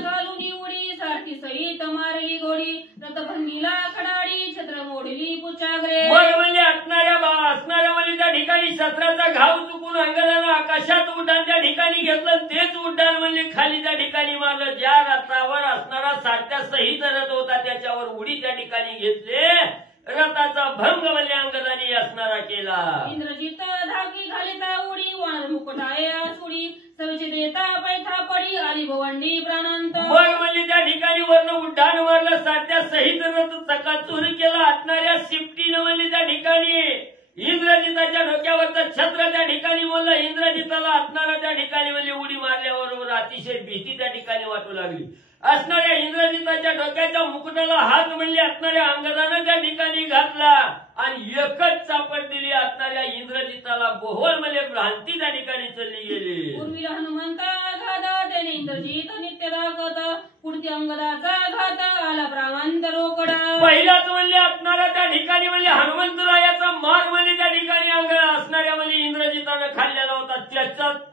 घालून उडी सारखी सहित मारली गोडी रथभंगीला खडाडी छत्र मोडली पुचागरे. मग म्हणजे असणाऱ्या म्हणजे त्या ठिकाणी शस्त्राचा घाव चुकून अंगदानं आकाशात उड्डाण त्या ठिकाणी घेतलं. तेच उड्डाण म्हणजे खाली त्या ठिकाणी मारलं. ज्या रथावर असणारा सारख्या सहित रथ होता त्याच्यावर उडी त्या ठिकाणी घेतले. रथाचा भंग म्हणजे अंगदानी असणारा केला. इंद्रजित धाकी घालिता उडी वानर मुकुटाये सुडी सविचे देता पैठा पडी आली भवंडी प्राणांत. मग म्हणजे त्या ठिकाणी वर्ण उड्डाण मारलं. साध्या सहित रथ चकाचूर केला. असणाऱ्या शिफ्टीनं म्हणजे त्या ठिकाणी इंद्रजिताच्या डोक्यावरचं छत्र त्या ठिकाणी बोललं. इंद्रजिताला असणारा त्या ठिकाणी म्हणजे उडी मारल्याबरोबर अतिशय भीती त्या ठिकाणी वाटू लागली. असणाऱ्या इंद्रजिताच्या डोक्याच्या मुकुटाला हात म्हणजे असणाऱ्या अंगदानं त्या ठिकाणी घातला आणि एकच चापट दिली. असणाऱ्या इंद्रजिताला बोहोळ म्हणजे भ्रांती त्या ठिकाणी चालली गेली. पूर्वीला हनुमंता घात त्याने इंद्रजित नित्य दाखत पुढती अंगदाचा घात आला प्रामांत रोकडा. पहिलाच म्हणजे असणारा त्या ठिकाणी म्हणजे हनुमंतरायाचा मार म्हणजे त्या ठिकाणी असणाऱ्या म्हणजे इंद्रजितानं खाल्लेला होता.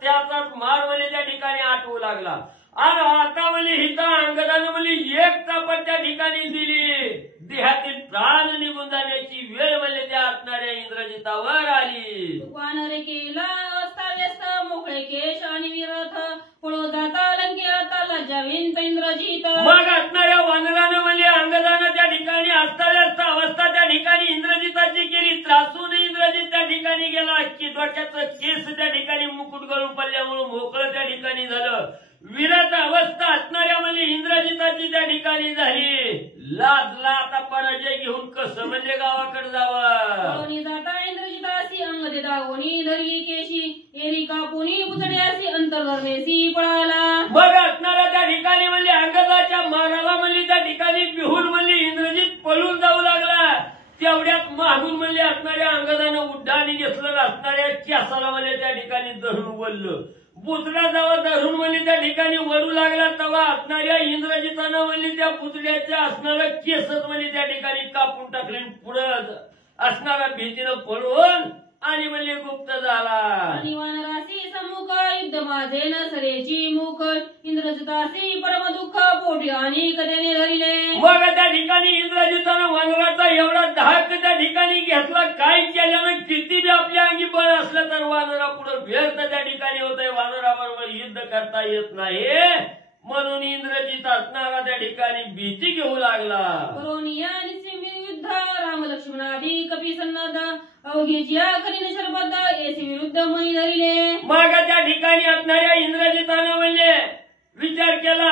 त्याचाच मार म्हणजे त्या ठिकाणी आठवू लागला. आणि आता म्हणजे हिता अंगदानं म्हणजे एक चापट त्या ठिकाणी दिली. देहातील प्राण निघून जाण्याची वेळ म्हणजे त्या असणाऱ्या इंद्रजितावर आली. वानरे केला अस्ताव्यस्त मोकळे केश आणि विरथ पळो जाता लंकेत लज्जाविंत इंद्रजित. मग असणाऱ्या वानरानं म्हणजे अंगदानं त्या ठिकाणी अस्ताव्यस्त अवस्था त्या ठिकाणी इंद्रजिताची केली. त्रासून इंद्रजित त्या ठिकाणी गेला की डोक्याचं केस त्या ठिकाणी मुकुट गळून पडल्यामुळे मोकळं त्या ठिकाणी झालं. विरत अवस्था असणाऱ्या म्हणजे इंद्रजिताची त्या ठिकाणी झाली. लाजला आता पराजय घेऊन कसं म्हणजे गावाकडे जावं. जाता इंद्रजितासी अंग दे दागोनी धरली केशी एरी कापुनी पुतड्यासी अंतर्धर्मेसी पळाला. मग असणाऱ्या त्या ठिकाणी म्हणजे अंगदाच्या माराला म्हणजे त्या ठिकाणी बिहून म्हणजे इंद्रजित पळून जाऊ लागला. तेवढ्यात मागून म्हणजे असणाऱ्या अंगदानं उड्डाणी घेतलं. असणाऱ्या केसाला म्हणजे त्या ठिकाणी धरून वळलं. पुतळा जेव्हा धरून म्हणजे त्या ठिकाणी वळू लागला तेव्हा असणाऱ्या इंद्रजितानं म्हणजे त्या पुतळ्याच्या असणारं केसच म्हणजे त्या ठिकाणी कापून टाकले. पुढं असणारा भीतीनं पळून आणि म्हणजे गुप्त झाला. आणि वानरासी सम्मुख युद्ध माझे न सरेची मुख इंद्रजितासी परम दुःख पोटी आणि कदेने धरिले. मग त्या ठिकाणी इंद्रजितानं वानराचा एवढा धाक त्या ठिकाणी घेतला. काय केल्यानं किती बी आपल्या अंगी बळ असलं तर वानरा पुढे व्यर्थ त्या ठिकाणी होतंय. वानराबरोबर युद्ध करता येत नाही म्हणून इंद्रजित असणारा त्या ठिकाणी भीती घेऊ लागला. करोनिया युद्ध राम लक्ष्मणादी कपी सन्नद अवघेची करीन शरबद्ध येसी विरुद्ध मनी धरिले. मग त्या ठिकाणी असणाऱ्या इंद्रजितानं म्हणजे विचार केला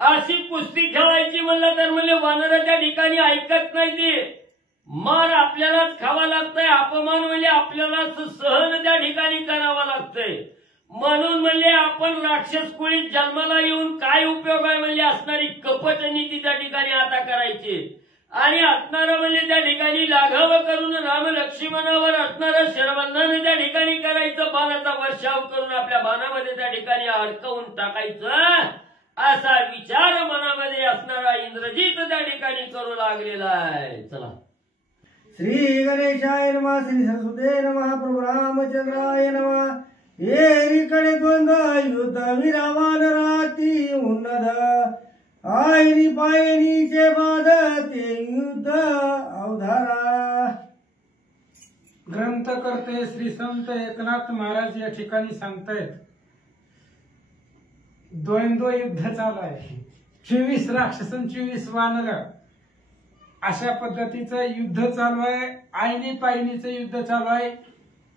अशी कुस्ती खेळायची म्हणलं तर म्हणजे वानर त्या ठिकाणी ऐकत नाही. ते मार आपल्यालाच खावा लागतंय. अपमान म्हणजे आपल्यालाच सहन त्या ठिकाणी करावा लागतंय. म्हणून म्हणजे आपण राक्षस कुळीत जन्माला येऊन काय उपयोग आहे म्हणजे असणारी कपट नीती त्या ठिकाणी आता करायची. आणि असणारं म्हणजे त्या ठिकाणी लाघव करून राम लक्ष्मणावर असणारं शरबंधन त्या ठिकाणी करायचं. बाणाचा वर्षाव करून आपल्या बाणामध्ये त्या ठिकाणी अडकवून टाकायचं असा विचार मनामध्ये असणारा इंद्रजित त्या ठिकाणी करू लागलेला आहे. चला श्री गणेशाय नमः. श्री सरस्वते नमः. प्रभु रामचंद्राय नमः. एरीकडे द्वंद्व युद्ध विरावान राती उन्नद आयनी पायनीचे बाद ते युद्ध अवधारा. ग्रंथकर्ते श्री संत एकनाथ महाराज या ठिकाणी सांगतायत द्वंद्व युद्ध चालू आहे. 24 राक्षस 24 वानर अशा पद्धतीचं युद्ध चालू आहे. आयनी पायनीचं युद्ध चालू आहे.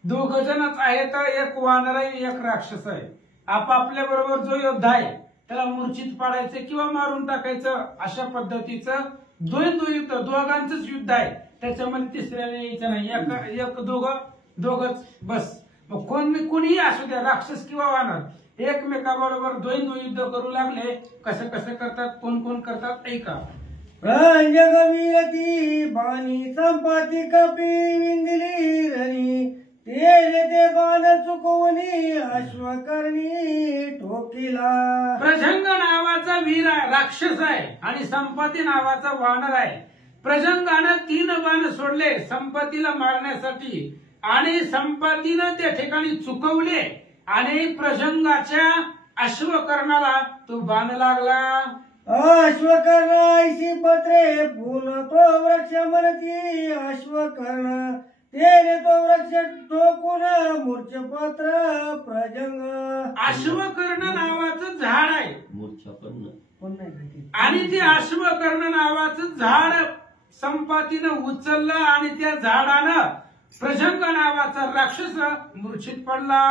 2 जणच आहेत. एक वानर आहे एक राक्षस आहे. आपापल्या बरोबर जो योद्धा आहे त्याला मूर्छित पाडायचं किंवा मारून टाकायचं अशा पद्धतीचं द्वंद्व युद्ध. दोघांचंच युद्ध आहे. त्याच्यामध्ये तिसऱ्याने यायचं नाही. एक दोघंच बस. मग कोणीही असू द्या, राक्षस किंवा वानर एकमेकाबरोबर द्वैंद्व युद्ध करू लागले. कसं कसं करतात, कोण कोण करतात ऐका. जगवीरती बाणी संपाती कपी विंदिली रणी तेले ते बाण चुकवणी अश्वकर्णी ठोकीला. प्रजंग नावाचा वीर आहे, राक्षस आहे, आणि संपती नावाचा वानर आहे. प्रजंगानं 3 बाण सोडले संपतीला मारण्यासाठी, आणि संपतीनं त्या ठिकाणी चुकवले, आणि प्रजंगाच्या अश्वकर्णाला तो बाण लागला. अश्वकर्ण ऐशी पत्रे फुल तो वृक्ष म्हणती अश्वकर्ण तेरे तो वृक्ष ठोकून मूर्छपत्र प्रजंग. अश्वकर्ण नावाचं झाड आहे, मूर्छापन्न, आणि ते अश्वकर्ण नावाचं झाड संपातीनं उचललं, आणि त्या झाडानं प्रजंग नावाचा राक्षस मूर्छित पडला.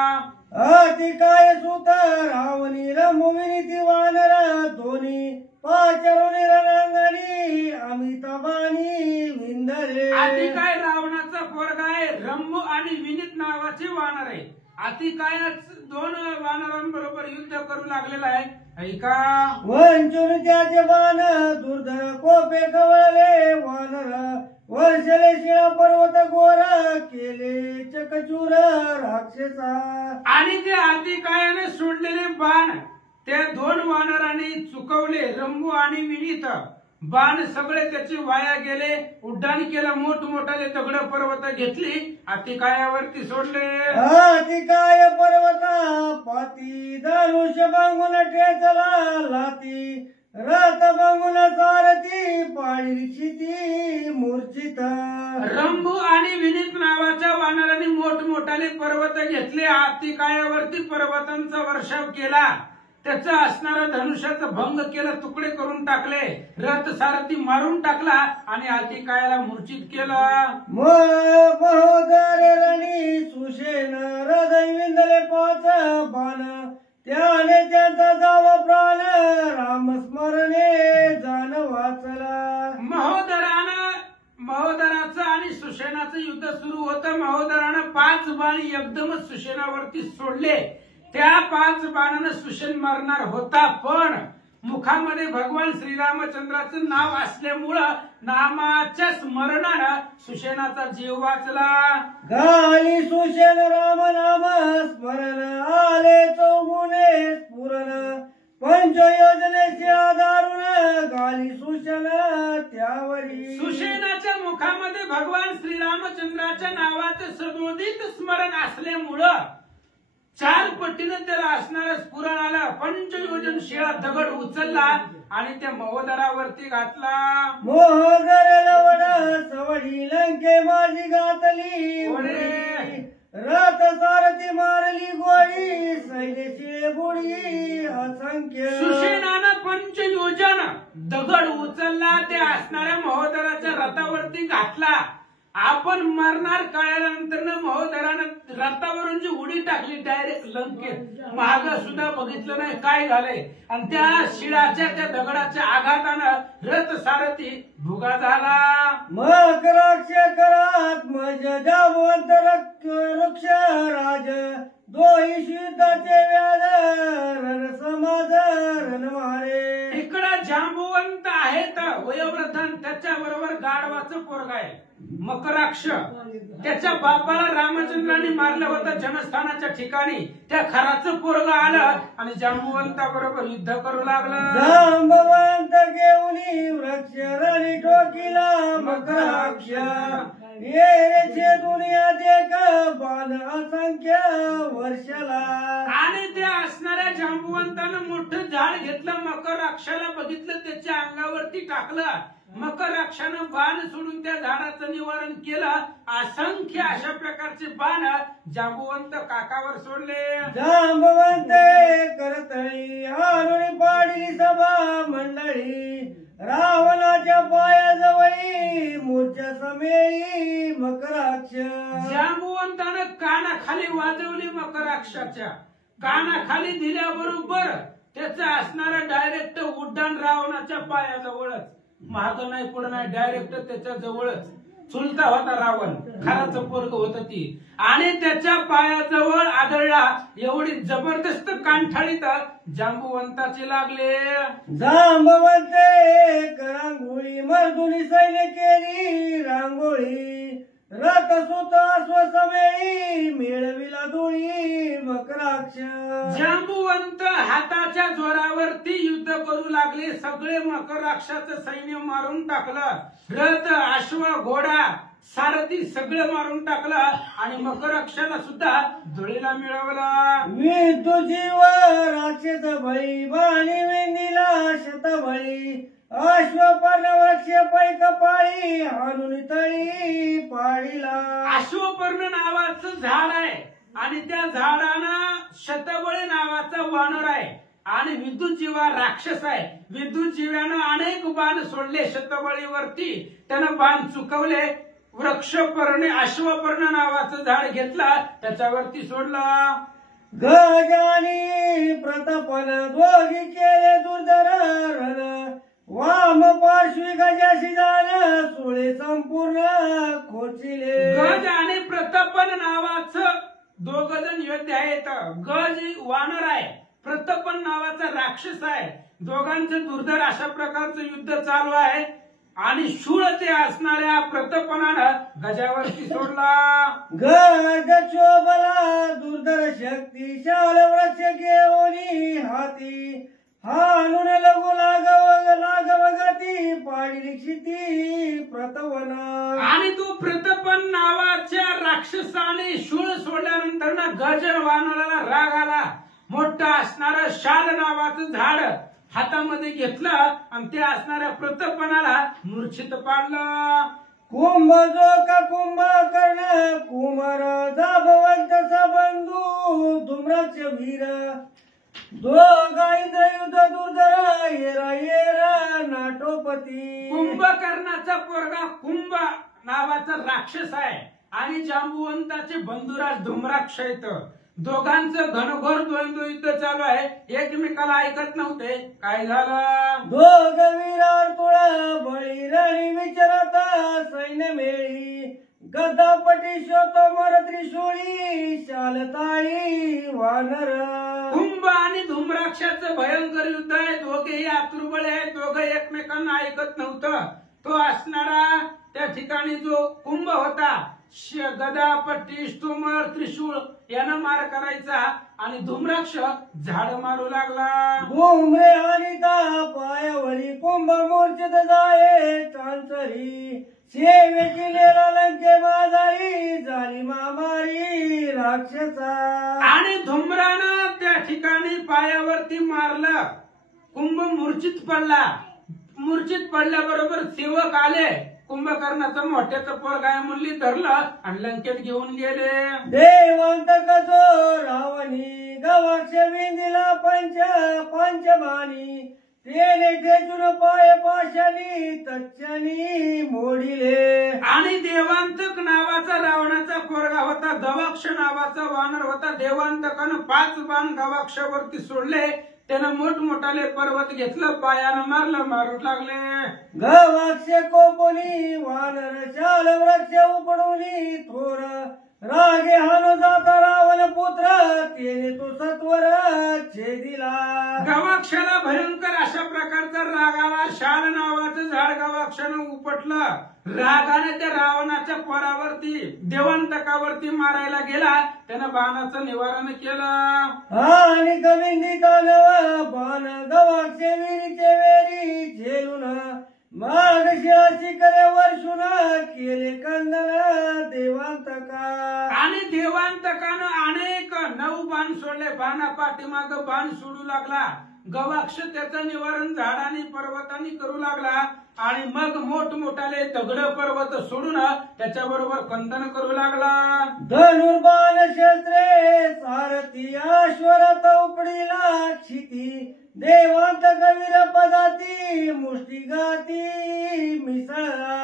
अति काय सुत रावणी रमुविनी ती वानर दोन्ही पाचरुणी रणांगणी अमिताबानी विंदरे. आधी काय रावणाचा पोरगा आहे, रंभू आणि विनीत नावाचे वानर आहे. आधी काय 2 वानरांबरोबर युद्ध करू लागलेला आहे ऐका. वंचून त्याचे बाण दुर्धर कोपे कवळले वानर वर्षले शिळा पर्वत गोर केले चकचूर राक्षसा. आणि ते आधी कायाने सोडलेले बाण त्या 2 वानरांनी चुकवले. रंभू आणि विनीत बाण सगळे त्याचे वाया गेले. उड्डाण केलं, मोठमोठाले दगड पर्वत घेतली, अतिकायावरती सोडले. अतिकाय पर्वता पाती धनुष्य बांगून ठेचला लाती रथ बांगून सारथी पाळी क्षिती मूर्छित. रंभू आणि विनीत नावाच्या वानरांनी मोठमोठाले पर्वत घेतले, अतिकायावरती पर्वतांचा वर्षाव केला, त्याचं असणारं धनुष्याचं भंग केलं, तुकडे करून टाकले, रथ सारथी मारून टाकला, आणि अतिकायाला मूर्छित केलं. महोदर रणी सुषेण हृदय विंदले 5 बाण त्याने त्यांचा जावा प्राण रामस्मरणे जाण वाचला. महोदराचं आणि सुषेणाचं युद्ध सुरू होतं. महोदरानं 5 बाण एकदमच सुषेणावरती सोडले. त्या 5 बाणानं सुषेण मारणार होता, पण मुखामध्ये भगवान श्रीरामचंद्राचं नाव असल्यामुळं नामाच्या स्मरणानं सुषेणाचा जीव वाचला. गाली सुषेण राम नाम स्मरण आले चौगुणे स्फुरण पंचयोजनेचे आधारून गाली सुषेण त्यावरी. सुषेणाच्या मुखामध्ये भगवान श्रीरामचंद्राच्या नावाचं सदोदित स्मरण असल्यामुळं 4 पटीनं त्याला असणारं स्फुरण आलं. पंचयोजन शिळा दगड उचलला आणि त्या महोदरावरती घातला. मोहदर लवड सवडी लंके माझी घातली रथ सारथी मारली गोळी सैन्य शिळे बुडी असंख्य. सुषेणानं पंचयोजन दगड उचलला, ते असणाऱ्या महोदराच्या रथावरती घातला. आपण मरणार कळल्यानंतर महोदरानं रथावरून जी उडी टाकली डायरेक्ट लंकेत, महाग सुद्धा बघितलं नाही काय झालंय, आणि त्या शिळाच्या त्या दगडाच्या आघातानं रथ सारथी भुगा झाला. मकराक्ष करात मज जावंत वृक्ष राज दोही युद्धाचे व्याज रण समाज रण मारे. इकडं जांबुवंत आहेत वयोवृद्धन, त्याच्या बरोबर गाढवाचं पोरग आहे मकराक्ष. त्याच्या बापाला रामचंद्रांनी मारलं होतं जनस्थानाच्या ठिकाणी. त्या खराचं पोरग आलं आणि जांबुवंता बरोबर युद्ध करू लागलं. जांबवंत घेऊन वृक्ष रणी ठोकीला मकराक्ष येरेचे दुनिया देख बाण असंख्य वर्षाला. आणि त्या असणाऱ्या जांबुवंतानं मोठं झाड घेतलं, मकराक्षाला बघितलं, त्याच्या अंगावरती टाकलं. मकराक्षानं बाण सोडून त्या झाडाचं निवारण केलं. असंख्य अशा प्रकारचे बाण जांबुवंत काकावर सोडले. जांबवंत करतळी आलोळी पाडली सभा मंडळी रावणाच्या पायाजवळी मूर्छा समेळी मकराक्ष. जांबुवंतानं कानाखाली वाजवली मकराक्षाच्या. कानाखाली दिल्याबरोबर त्याचं असणारं डायरेक्ट उड्डाण रावणाच्या पायाजवळच, महाग नाही पुढे नाही, डायरेक्ट त्याच्या जवळच. चुलता होता रावण, खराचं पोरग होत ती, आणि त्याच्या पायाजवळ आदळला एवढी जबरदस्त कानठाळीत जांबुवंताचे लागले. जांबवंते रांगोळी मर्दुनी सैन्य केली रांगोळी, रथ सुत स्वसमेळी मिळविला धुळी मकराक्ष. जांबुवंत हाताच्या जोरावरती युद्ध करू लागले. सगळे मकराक्षाचं सैन्य मारून टाकलं. रथ, अश्व, घोडा, सारथी सगळं मारून टाकलं आणि मकराक्षाला सुद्धा धुळीला मिळवला. विदुजीव राक्षस बळी बाणी वेंदीला शतबळी, अश्वपर्ण वृक्ष पैक पाळी हाणून तळी पाळीला. अश्वपर्ण नावाचं झाड आहे आणि त्या झाडानं शतबळी नावाचा वानर आहे आणि विद्युतजीवा राक्षस आहे. विद्युतजीव्यानं अनेक बाण सोडले शतबळीवरती, त्यानं बाण चुकवले. वृक्षपर्ण अश्वपर्ण नावाचं झाड घेतलं, त्याच्यावरती सोडला. गजानी प्रतापन दोघी केले दुर्धर रण, वाम पार्श्वी गजाशी जाण सुळे संपूर्ण खोचिले. गज आणि प्रतापन नावाचं दोघ जण योद्धे आहेत. गज वानर आहे, प्रतापन नावाचा राक्षस आहे. दोघांचं दुर्धर अशा प्रकारचं युद्ध चालू आहे आणि शूळ ते असणाऱ्या प्रतापनानं गजावरती सोडला. गज शोभला दुर्धर शक्ती, शाल वृक्ष घेऊनी हाती, हाणून लघु लागव गती पाळी क्षिती प्रतवन. आणि तो प्रतापन नावाच्या राक्षसाने शूळ सोडल्यानंतर ना गज वानराला राग आला. मोठं असणारं शाल नावाचं झाड हातामध्ये घेतलं आणि ते असणाऱ्या प्रतापनाला मूर्छित पाडलं. कुंभ जो का कुंभ कर्ण कुमार, जांबवंत सबंधू धुम्राक्ष वीर, दोघा इंद्र युद्ध दुर्धर येरा येरा नाटोपती. कुंभकर्णाचा पोरगा कुंभ नावाचा राक्षस आहे आणि जांबुवंताचे बंधुराज धुम्राक्ष आहेत. दोघांचं घनघोर द्वंद्व युद्ध चालू आहे. एकमेकाला ऐकत नव्हते. काय झालं? दोघ वीरार तुळा बळी राणी विचारत सैन्य मेळी, गदापटी शोतमर त्रिशूळी शाल ताळी वानर. कुंभ आणि धुम्राक्षाचं भयंकर युद्ध आहे. दोघेही आतुरबळे आहेत. दोघं एकमेकांना ऐकत नव्हतं. तो असणारा त्या ठिकाणी जो कुंभ होता, गदापट्टी स्तोमर त्रिशूळ यानं मार करायचा आणि धुम्राक्ष झाड मारू लागला. घुमरे आणि पायावरी कुंभ मूर्छित जाये चांचरी, शेवे किल्लेला लंके माजारी झाली मामारी राक्षसा. आणि धुम्रानं त्या ठिकाणी पायावरती मारलं. कुंभ मूर्छित पडला. मूर्छित पडल्याबरोबर सेवक आले. कुंभकर्णाचं मोठ्याचं पोरगाय मुरली धरलं आणि लंकेत घेऊन गेले. देवांत कसो रावणी गवाक्ष विंदिला पंचबाणी, तेने ठेचून पाय पाशानी तच्चनी मोडिले. आणि देवांतक नावाचा रावणाचा पोरगा होता. गवाक्ष नावाचा वानर होता. देवांतकानं 5 बाण गवाक्षावरती सोडले. त्यानं मोठमोठाले पर्वत घेतलं, पायानं मारलं, मारू लागले. गवाक्ष कोपोनी वानर शाल वृक्ष उपडूनी थोर, रागे हानो जाता रावण पुत्र तेने तो सत्वर छेदिला. गवाक्षाला भयंकर अशा प्रकारचा राग आला. शाल नावाचं झाड गवाक्षानं उपटलं. रागाने त्या रावणाच्या पोरावरती देवांतकावरती मारायला गेला. त्यानं बाणाचं निवारण केलं आणि गविंदितानव बाण गवाक्ष विरीचे वेरी झेलून, मागशिया शिकरे वर्षून केले कंदन देवांतका. आणि देवांतकानं अनेक 9 बाण सोडले. बाणा पाठीमाग बाण सोडू लागला. गवाक्ष त्याचं निवारण झाडांनी पर्वतांनी करू लागला आणि मग मोठमोठाले दगड पर्वत सोडून त्याच्याबरोबर कंदन करू लागला. धनुर्बाण शस्त्रे सारथी अश्वरथ उपडीला क्षिती, देवांत कवीर पदाती मुष्टी गाती मिसळा.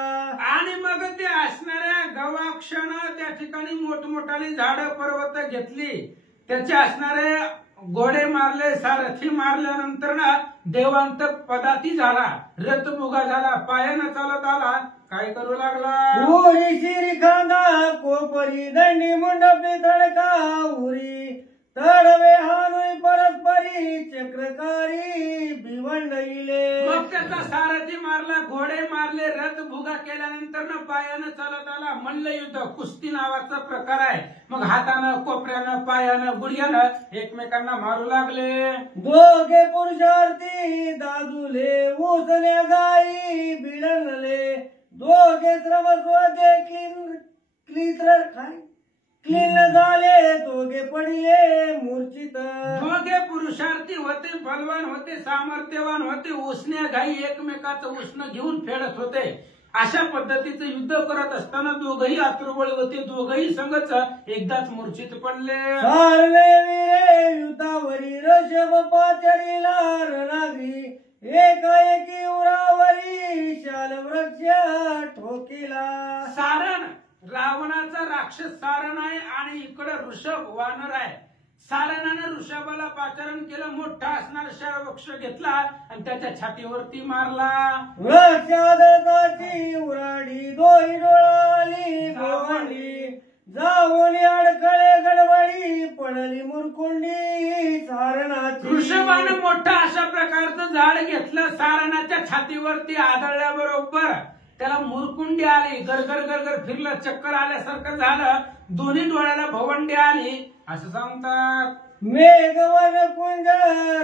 आणि मग ते असणाऱ्या गवाक्षानं त्या ठिकाणी मोठमोठाली झाडं पर्वत घेतली. त्याच्या असणाऱ्या घोडे मारले, सारथी मारल्यानंतर ना देवांत पदाती झाला, रथभुगा झाला, पायानं चालत आला, काय करू लागला? उरी शिरी खांदा कोपरी दंडी मुंडपी तडका उरी तडवे हानुई परस्परी चक्रकारी भिवंडईले. मग त्याचा सारथी मारला, घोडे मारले, रथ भुगा केल्यानंतर ना पायानं चालत आला. मल्लयुद्ध कुस्ती नावाचा प्रकार आहे. मग हातानं, कोपऱ्यानं, पायानं, गुडघ्यानं एकमेकांना मारू लागले. दोघे पुरुषार्थी दादुले उसने गाई भिडणले दोघे श्रमस्व क्लीन झाले दोघे पडिले मूर्छित. दोघे पुरुषार्थी होते, बलवान होते, सामर्थ्यवान होते, उसने घाई एकमेकाचं उष्ण घेऊन फेडत होते. अशा पद्धतीचं युद्ध करत असताना दोघही आतुरबळी होते, दोघही संघच एकदाच मूर्छित पडले. सारले वीरे युद्धावरी ऋषभ पाचरीला रणागरी एकाएकी उरावरी शाल वृक्ष ठोकीला. सारण रावणाचा राक्षस सारण आहे आणि इकडं ऋषभ वानर आहे. सारणानं ऋषभाला पाचारण केलं, मोठा असणारा शाल वृक्ष घेतला आणि त्याच्या छातीवरती मारला. वृक्षादताची उराडी दोही डोळाली भोवंडी जाऊन अडकळे गडबडी पडली मुरकुंडी सारणाची. ऋषभानं मोठा अशा प्रकारचं झाड घेतलं, सारणाच्या छातीवरती आदळल्याबरोबर त्याला मुरकुंडी आली, गरगर गरगर फिरलं, चक्कर आल्यासारखं झालं, दोन्ही डोळ्याला भवंडी आली असं सांगतात. मेघवन कुंज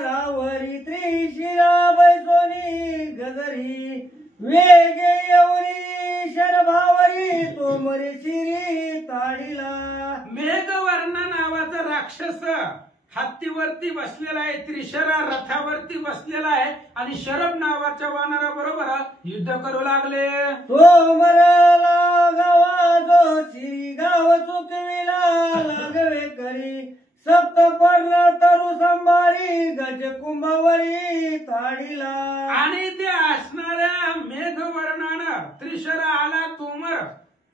रावरी त्रिशिरा बैसोनी गजरी वेगे येऊनी शरभावरी तोमरी शिरी ताडीला. मेघवर्ण नावाचा राक्षस हत्तीवरती बसलेला आहे, त्रिशरा रथावरती बसलेला आहे आणि शरभ नावाच्या वानराबरोबर युद्ध करू लागले. तोमरला गावा जो शिरी गाव चुकविला लागवे करी सप्त पडला तरु संभारी गज कुंभावरी ताडीला. आणि ते असणाऱ्या मेघवर्णानं त्रिशरा आला तोमर,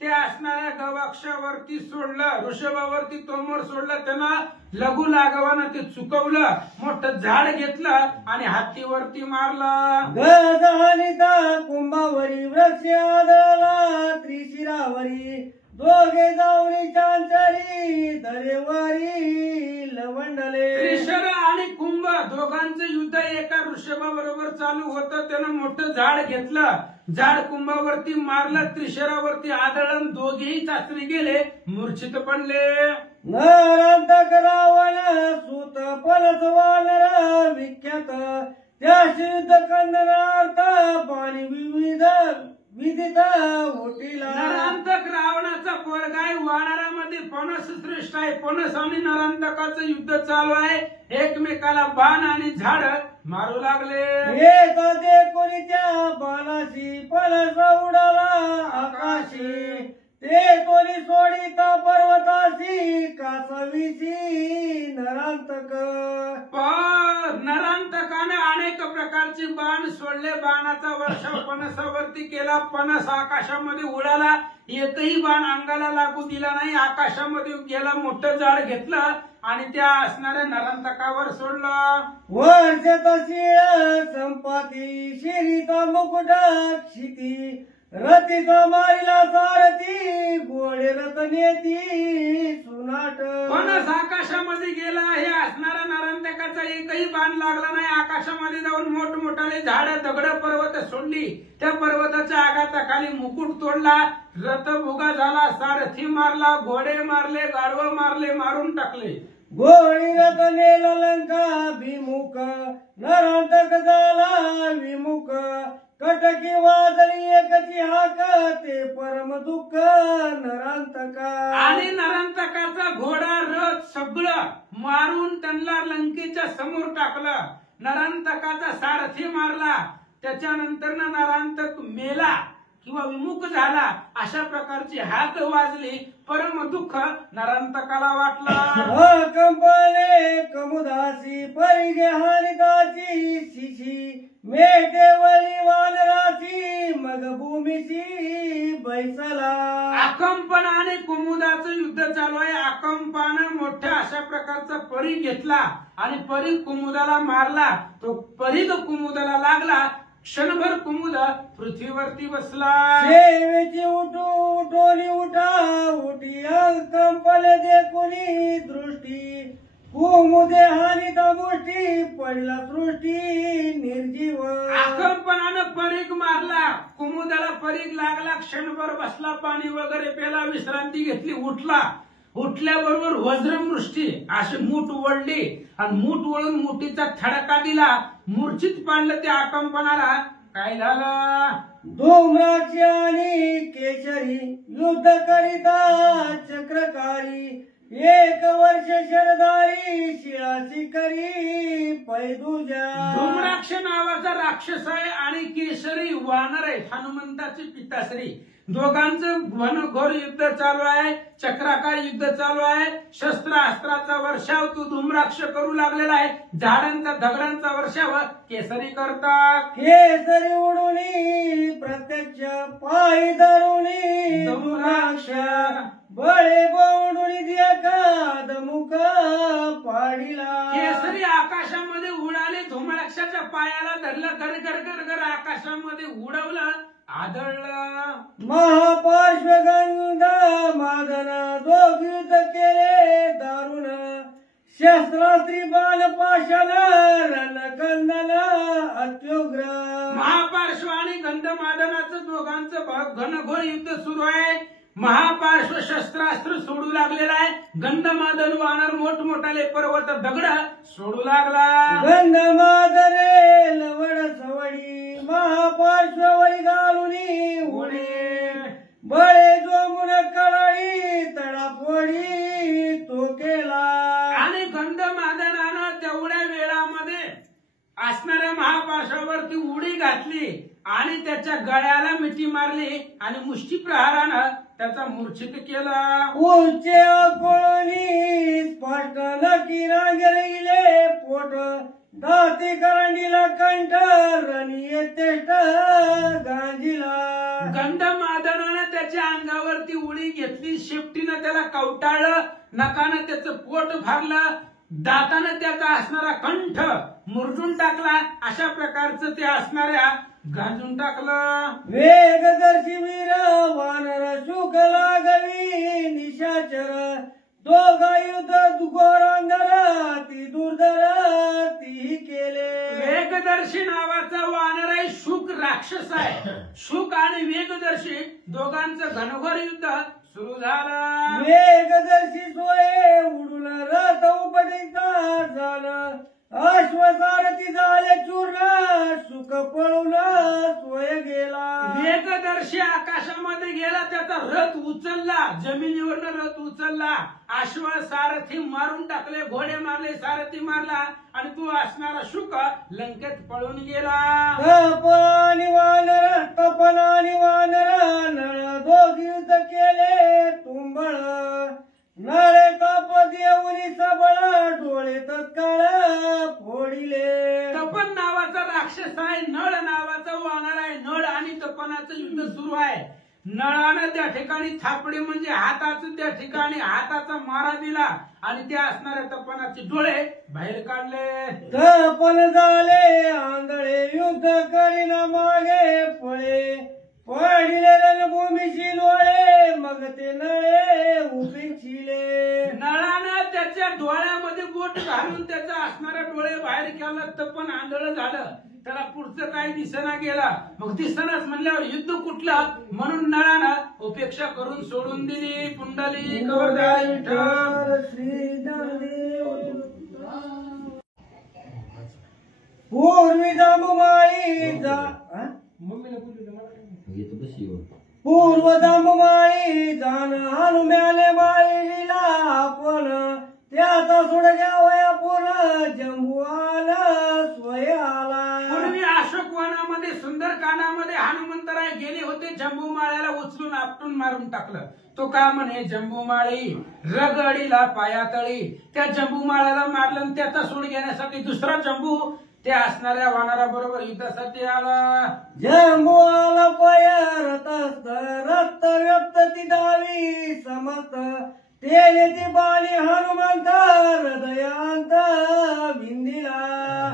ते असणाऱ्या गवाक्षावरती सोडलं, ऋषभावरती तोमर सोडलं, त्यांना लघु लाघवानं ते चुकवलं, मोठं झाड घेतलं आणि हत्तीवरती मारलं. गज हानिता कुंभावरी वृक्ष आदळला त्रिशिरावरी दोघे जाऊनी चांचरी दरेवारी लवंडले. त्रिशरा आणि कुंभ दोघांचं युद्ध एका ऋषभाबरोबर चालू होतं. त्यानं मोठं झाड घेतलं, झाड कुंभावरती मारलं, त्रिशरावरती आदळण, दोघेही चाचणी गेले, मूर्छित पडले. नरांतक रावण सुत पलस वानर विख्यात त्याशी युद्ध कंदनार्थ पाणी विदित ओटीला. नरांतक रावणाचा पोरगा आहे, वानरामध्ये पणस श्रेष्ठ आहे. पणस आणि नरांतकाचं युद्ध चालू आहे, एकमेकाला बाण आणि झाड मारू लागले. येता ते कोणीच्या बाणाशी पलस उडाला आकाशी ते कोणी सोडिता पर्वताशी कासवीशी नरांतक. नरांतकाने अनेक प्रकारचे बाण सोडले, बाणाचा वर्षाव पणसावरती केला, पणस आकाशामध्ये उडाला, एकही बाण अंगाला लागू दिला नाही, आकाशामध्ये गेला, मोठं झाड घेतलं आणि त्या असणाऱ्या नरांतकावर सोडलं. वर्ष तशी संपाती शिरीचा मुकुट क्षिती रतीचा मारिला सारथी गोडे रथ नेती सुनाट. फणस आकाशामध्ये गेला, हे असणारा नरांतकाचा एकही बाण लागला नाही. आकाशामध्ये जाऊन मोठमोठाले झाडं, दगड, पर्वत सोडली, त्या पर्वताच्या आघाताखाली मुकुट तोडला, रथ भुगा झाला, सारथी मारला, घोडे मारले, गाढवं मारले, मारून टाकले. गोळी रथ नेला लंका भिमुख नरांतक झाला विमुख कटकी वाजली एकची हाक ते परम दुःख नरांतका. आणि नरांतकाचा घोडा, रथ सगळं मारून त्यांना लंकेच्या समोर टाकलं. नरांतकाचा सारथी मारला, त्याच्यानंतर नरांतक मेला किंवा विमुख झाला, अशा प्रकारची हाक वाजली. परम दुःख नरांतकाला वाटलं. कंपने कमुदासी परिगे हानिताची शिशी मेघेवली वानराची मग भूमीची बैसला. अकंपन आणि कुमुदाचं युद्ध युद्ध चालू आहे. आकंपानं मोठ्या अशा प्रकारचा परी घेतला आणि परी कुमुदाला मारला. तो परी कुमुदाला लागला. क्षणभर कुमुद पृथ्वीवरती बसला. सेवेची उठोनी उठा उठी कंपल दे कोणी दृष्टी कुमुदे हानिता मुष्टी पडला सृष्टी निर्जीव. आकंपनानं परीघ मारला. कुमुदाला परीघ लागला. क्षणभर बसला. पाणी वगैरे पेला. विश्रांती घेतली. उठल्याबरोबर वज्रवृष्टी अशी मूठ वळली आणि मूठ वळून मुठीचा थडका दिला. मूर्छित पाडलं त्या आकंपनाला. काय झालं? धूम्राक्षी आणि केशरी युद्ध करिता चक्रकारी 1 वर्ष शरदारी शिळाची करी पैदुजा. धूम्राक्ष नावाचा राक्षस आहे आणि केशरी वानर आहे. हनुमंताची पिताश्री. दोघांचं घनघोर युद्ध चालू आहे. चक्राकार युद्ध चालू आहे. शस्त्रास्त्राचा वर्षाव तो धूम्राक्ष करू लागलेला आहे. झाडांचा दगडांचा वर्षाव केसरी करतात. केसरी उडुनी प्रत्यक्ष पायी धरुनी धूम्राक्ष बळे बोडुनी देखाद मुख पाडिला. केसरी आकाशामध्ये उडाले. धूम्राक्षाच्या पायाला धरलं. घर आकाशामध्ये उडवलं. आदळलं. महापार्श्वगंध मादन दोघ युद्ध केले दारुण शस्त्रास्त्री बाण पाषाण रणकंदन अत्युग्र. महापार्श्व आणि गंधमादनाचं दोघांचं घनघोर युद्ध सुरू आहे. महापार्श्व शस्त्रास्त्र सोडू लागलेला आहे. गंधमादन वानर मोठमोठाले पर्वत दगड सोडू लागला. गंधमादने लवड सवडी महापार्श्ववरी घालुनी उडी बळे जोमुन कळी तडापोडी तो केला. आणि गंधमादनानं तेवढ्या वेळामध्ये असणाऱ्या महापार्श्वावरती उडी घातली आणि त्याच्या गळ्याला मिठी मारली आणि मुष्टी प्रहारानं त्याचा मूर्छित केला. उच्चे कोळणी स्पष्ट नकी गेले पोट दाती करंडीला कंठ रणी तेष्ट गांजीला. गंधमादनानं त्याच्या अंगावरती उडी घेतली. शेपटीनं त्याला कवटाळलं. नकानं त्याचं पोट भरलं. दातानं त्याचा असणारा कंठ मुरडून टाकला. अशा प्रकारचं ते असणाऱ्या गांजून टाकलं. वेगदर्शी वीर वानर सुख लागवी निशाचर दोघा युद्ध घोरांदर ती दुर्धर ती केले. वेगदर्शी नावाचा वानर आहे. शुक राक्षस आहे. शुक आणि वेगदर्शी दोघांचं घनघोर युद्ध सुरू झालं. वेगदर्शी सोये उडून रथ उपटिता झालं अश्वसारथी झाले चूर्ण सुख पळून सोय गेला. वेगदर्शी आकाशामध्ये गेला. त्याचा रथ उचलला. जमिनीवरनं रथ उचलला. अश्व सारथी मारून टाकले. घोडे मारले. सारथी मारला आणि तो असणारा शुक लंकेत पळून गेला. तपनी वानर नळ दोघ युद्ध केले तुंबळ नळे ताप देऊनी सबळ डोळे तत्काळ फोडिले. तपन नावाचा राक्षस आहे. नळ नावाचा वानर आहे. नळ आणि तपनाचं युद्ध सुरू आहे. नळानं त्या ठिकाणी थापडी म्हणजे हाताचं त्या ठिकाणी हाताचा मारा दिला आणि त्या असणाऱ्या तपनाचे डोळे बाहेर काढले. तपन झाले आंधळे युद्ध करीना मागे पळे पडिले रणभूमीशी लोळे मग ते नळे उभे चिले. नळानं त्याच्या डोळ्यामध्ये बोट घालून त्याचा असणारा डोळे बाहेर केला. तपन आंधळ झालं. त्याला पुढचं काही दिसेना गेला. मग दिसनाच म्हणल्यावर युद्ध कुठलं म्हणून नळानं उपेक्षा करून सोडून दिली. पुंडली कवरदार विठ्ठल श्री पूर्वी जांबुमाळी पूर्व जांबुमाळी जाण हनुम्याले माळीला आपण त्याचा सोड घ्यावया पूर्ण जंबू आला स्वय आला. पूर्वी अशोकवनामध्ये सुंदरकांडामध्ये हनुमंतराय गेले होते. जंबूमाळ्याला उचलून आपटून मारून टाकलं. तो का म्हणे जंबूमाळी रगडीला पायातळी. त्या जंबूमाळ्याला मारलं. त्याचा सूड घेण्यासाठी दुसरा जंबू त्या असणाऱ्या वानराबरोबर युद्धासाठी आला. जंबू आला पाया रथ व्यक्त ती दावी समस्त तेने ती बाणी हनुमंत हृदयांत भिंदिला.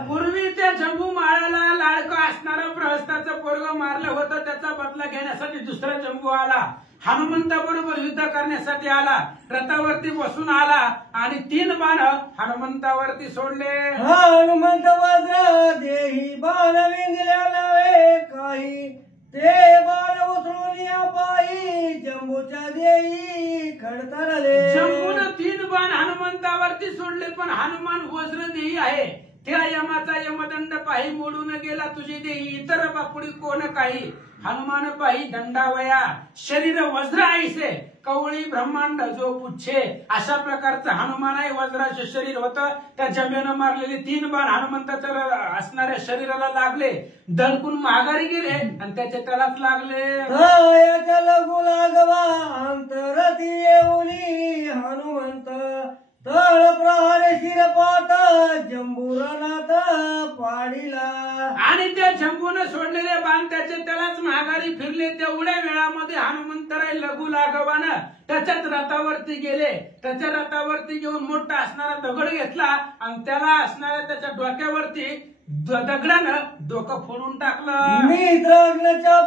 पूर्वी त्या जंबू माळाला लाडकं असणारं प्रहस्ताचं पोरग मारलं होतं, त्याचा बदला घेण्यासाठी दुसरा जंबू आला. हनुमंताबरोबर युद्ध करण्यासाठी आला, रथावरती बसून आला आणि 3 बाण हनुमंतावरती सोडले. हनुमंत वज्र देही बाण विंदिल्या नव्हे काही, ते बाण उचलून या पायी जंबूच्या देही खडतरले. जंबून 3 बाण हनुमंतावरती सोडले, पण हनुमान वज्र देही आहे. त्या यमाचा यमदंड पाही मोडून गेला तुझी देही, इतर बापुडी कोण काही. हनुमान पाही दंडावया शरीर वज्र आईसे, कवळी ब्रह्मांड जो पुच्छे. अशा प्रकारचं हनुमानाही वज्राचे शरीर होतं. त्या जंबेनं मारलेले 3 बाण हनुमंताच्या असणाऱ्या शरीराला लागले, दडकून माघारी गेले आणि त्याचे त्यालाच लागले. याच्या लघु लागवा अंतरती येऊनी हनुमंत, तळ प्रहार शिरपात जंबुरनाथ पाडिला. आणि त्या जंबून सोडलेले बाण त्याचे त्यालाच माघारी फिरले. तेवढ्या वेळामध्ये हनुमंतराय लघु लागवानं त्याच्याच रथावरती गेले. त्याच्या रथावरती घेऊन मोठा असणारा दगड घेतला आणि त्याला असणाऱ्या त्याच्या डोक्यावरती दगडानं डोकं फोडून टाकलं. मित्रग्नच्या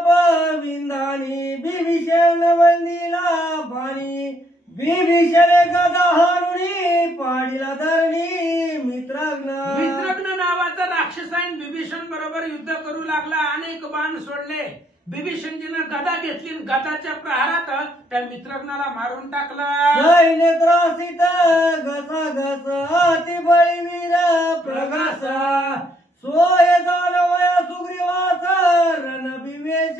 विंधानी बिभीषण वंदिला बाणी, बिभीषण गदा हारुणी पाडिला धरणी मित्रग्न नावाचा राक्षसाईन बिभीषण बरोबर युद्ध करू लागला. अनेक बाण सोडले. बिभीषणजीनं गदा घेतली, गदाच्या प्रहारात त्या मित्रग्नाला मारून टाकलं. सैन्य त्रासित घसा घस अति बळीवीर प्रघास, सोय जाणवया सुग्रीवास रणबिवेश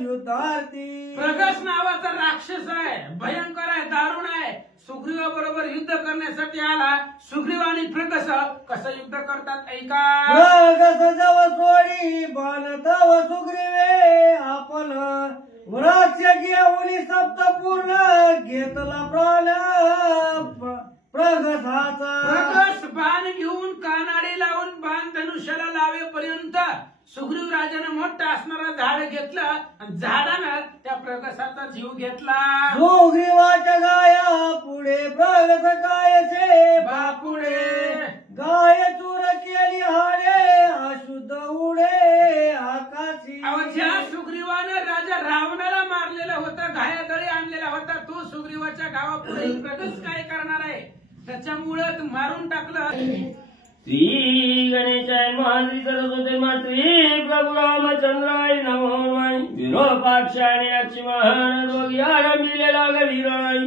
युद्धार्थी. प्रगस नावाचा राक्षस आहे, भयंकर आहे, दारुण आहे. सुग्रीवाबरोबर युद्ध करण्यासाठी आला. सुग्रीव आणि प्रगस कसं युद्ध करतात ऐका. प्रगस जव सोडी बाण तव सुग्रीवे आपण, वृक्ष घेऊन सप्तपूर्ण घेतला प्राण प्रगसाचा. प्रगस बाण घेऊन कानाडे लावून बाण धनुष्याला लावेपर्यंत सुग्रीव राजानं मोठं असणारा झाड घेतलं आणि झाडानं त्या प्रगसाचा जीव घेतला. सुग्रीवाच्या गाया पुढे प्रगस कायचे बापुढे, गाय चूर केली हाडे अशुद्ध उडे आकाशी. ज्या सुग्रीवानं राजा रावणाला मारलेलं होतं, घायादळी आणलेला होता, तो सुग्रीवाच्या गावापुढे प्रगस काय करणार आहे. त्याच्यामुळे मारून टाकलं. श्री गणेशाय महाश्री सरस्वती मात्री प्रभु रामचंद्राय नमो. विरोपाक्षाने लक्ष्मण रोगी आरंभिले लागवीराय,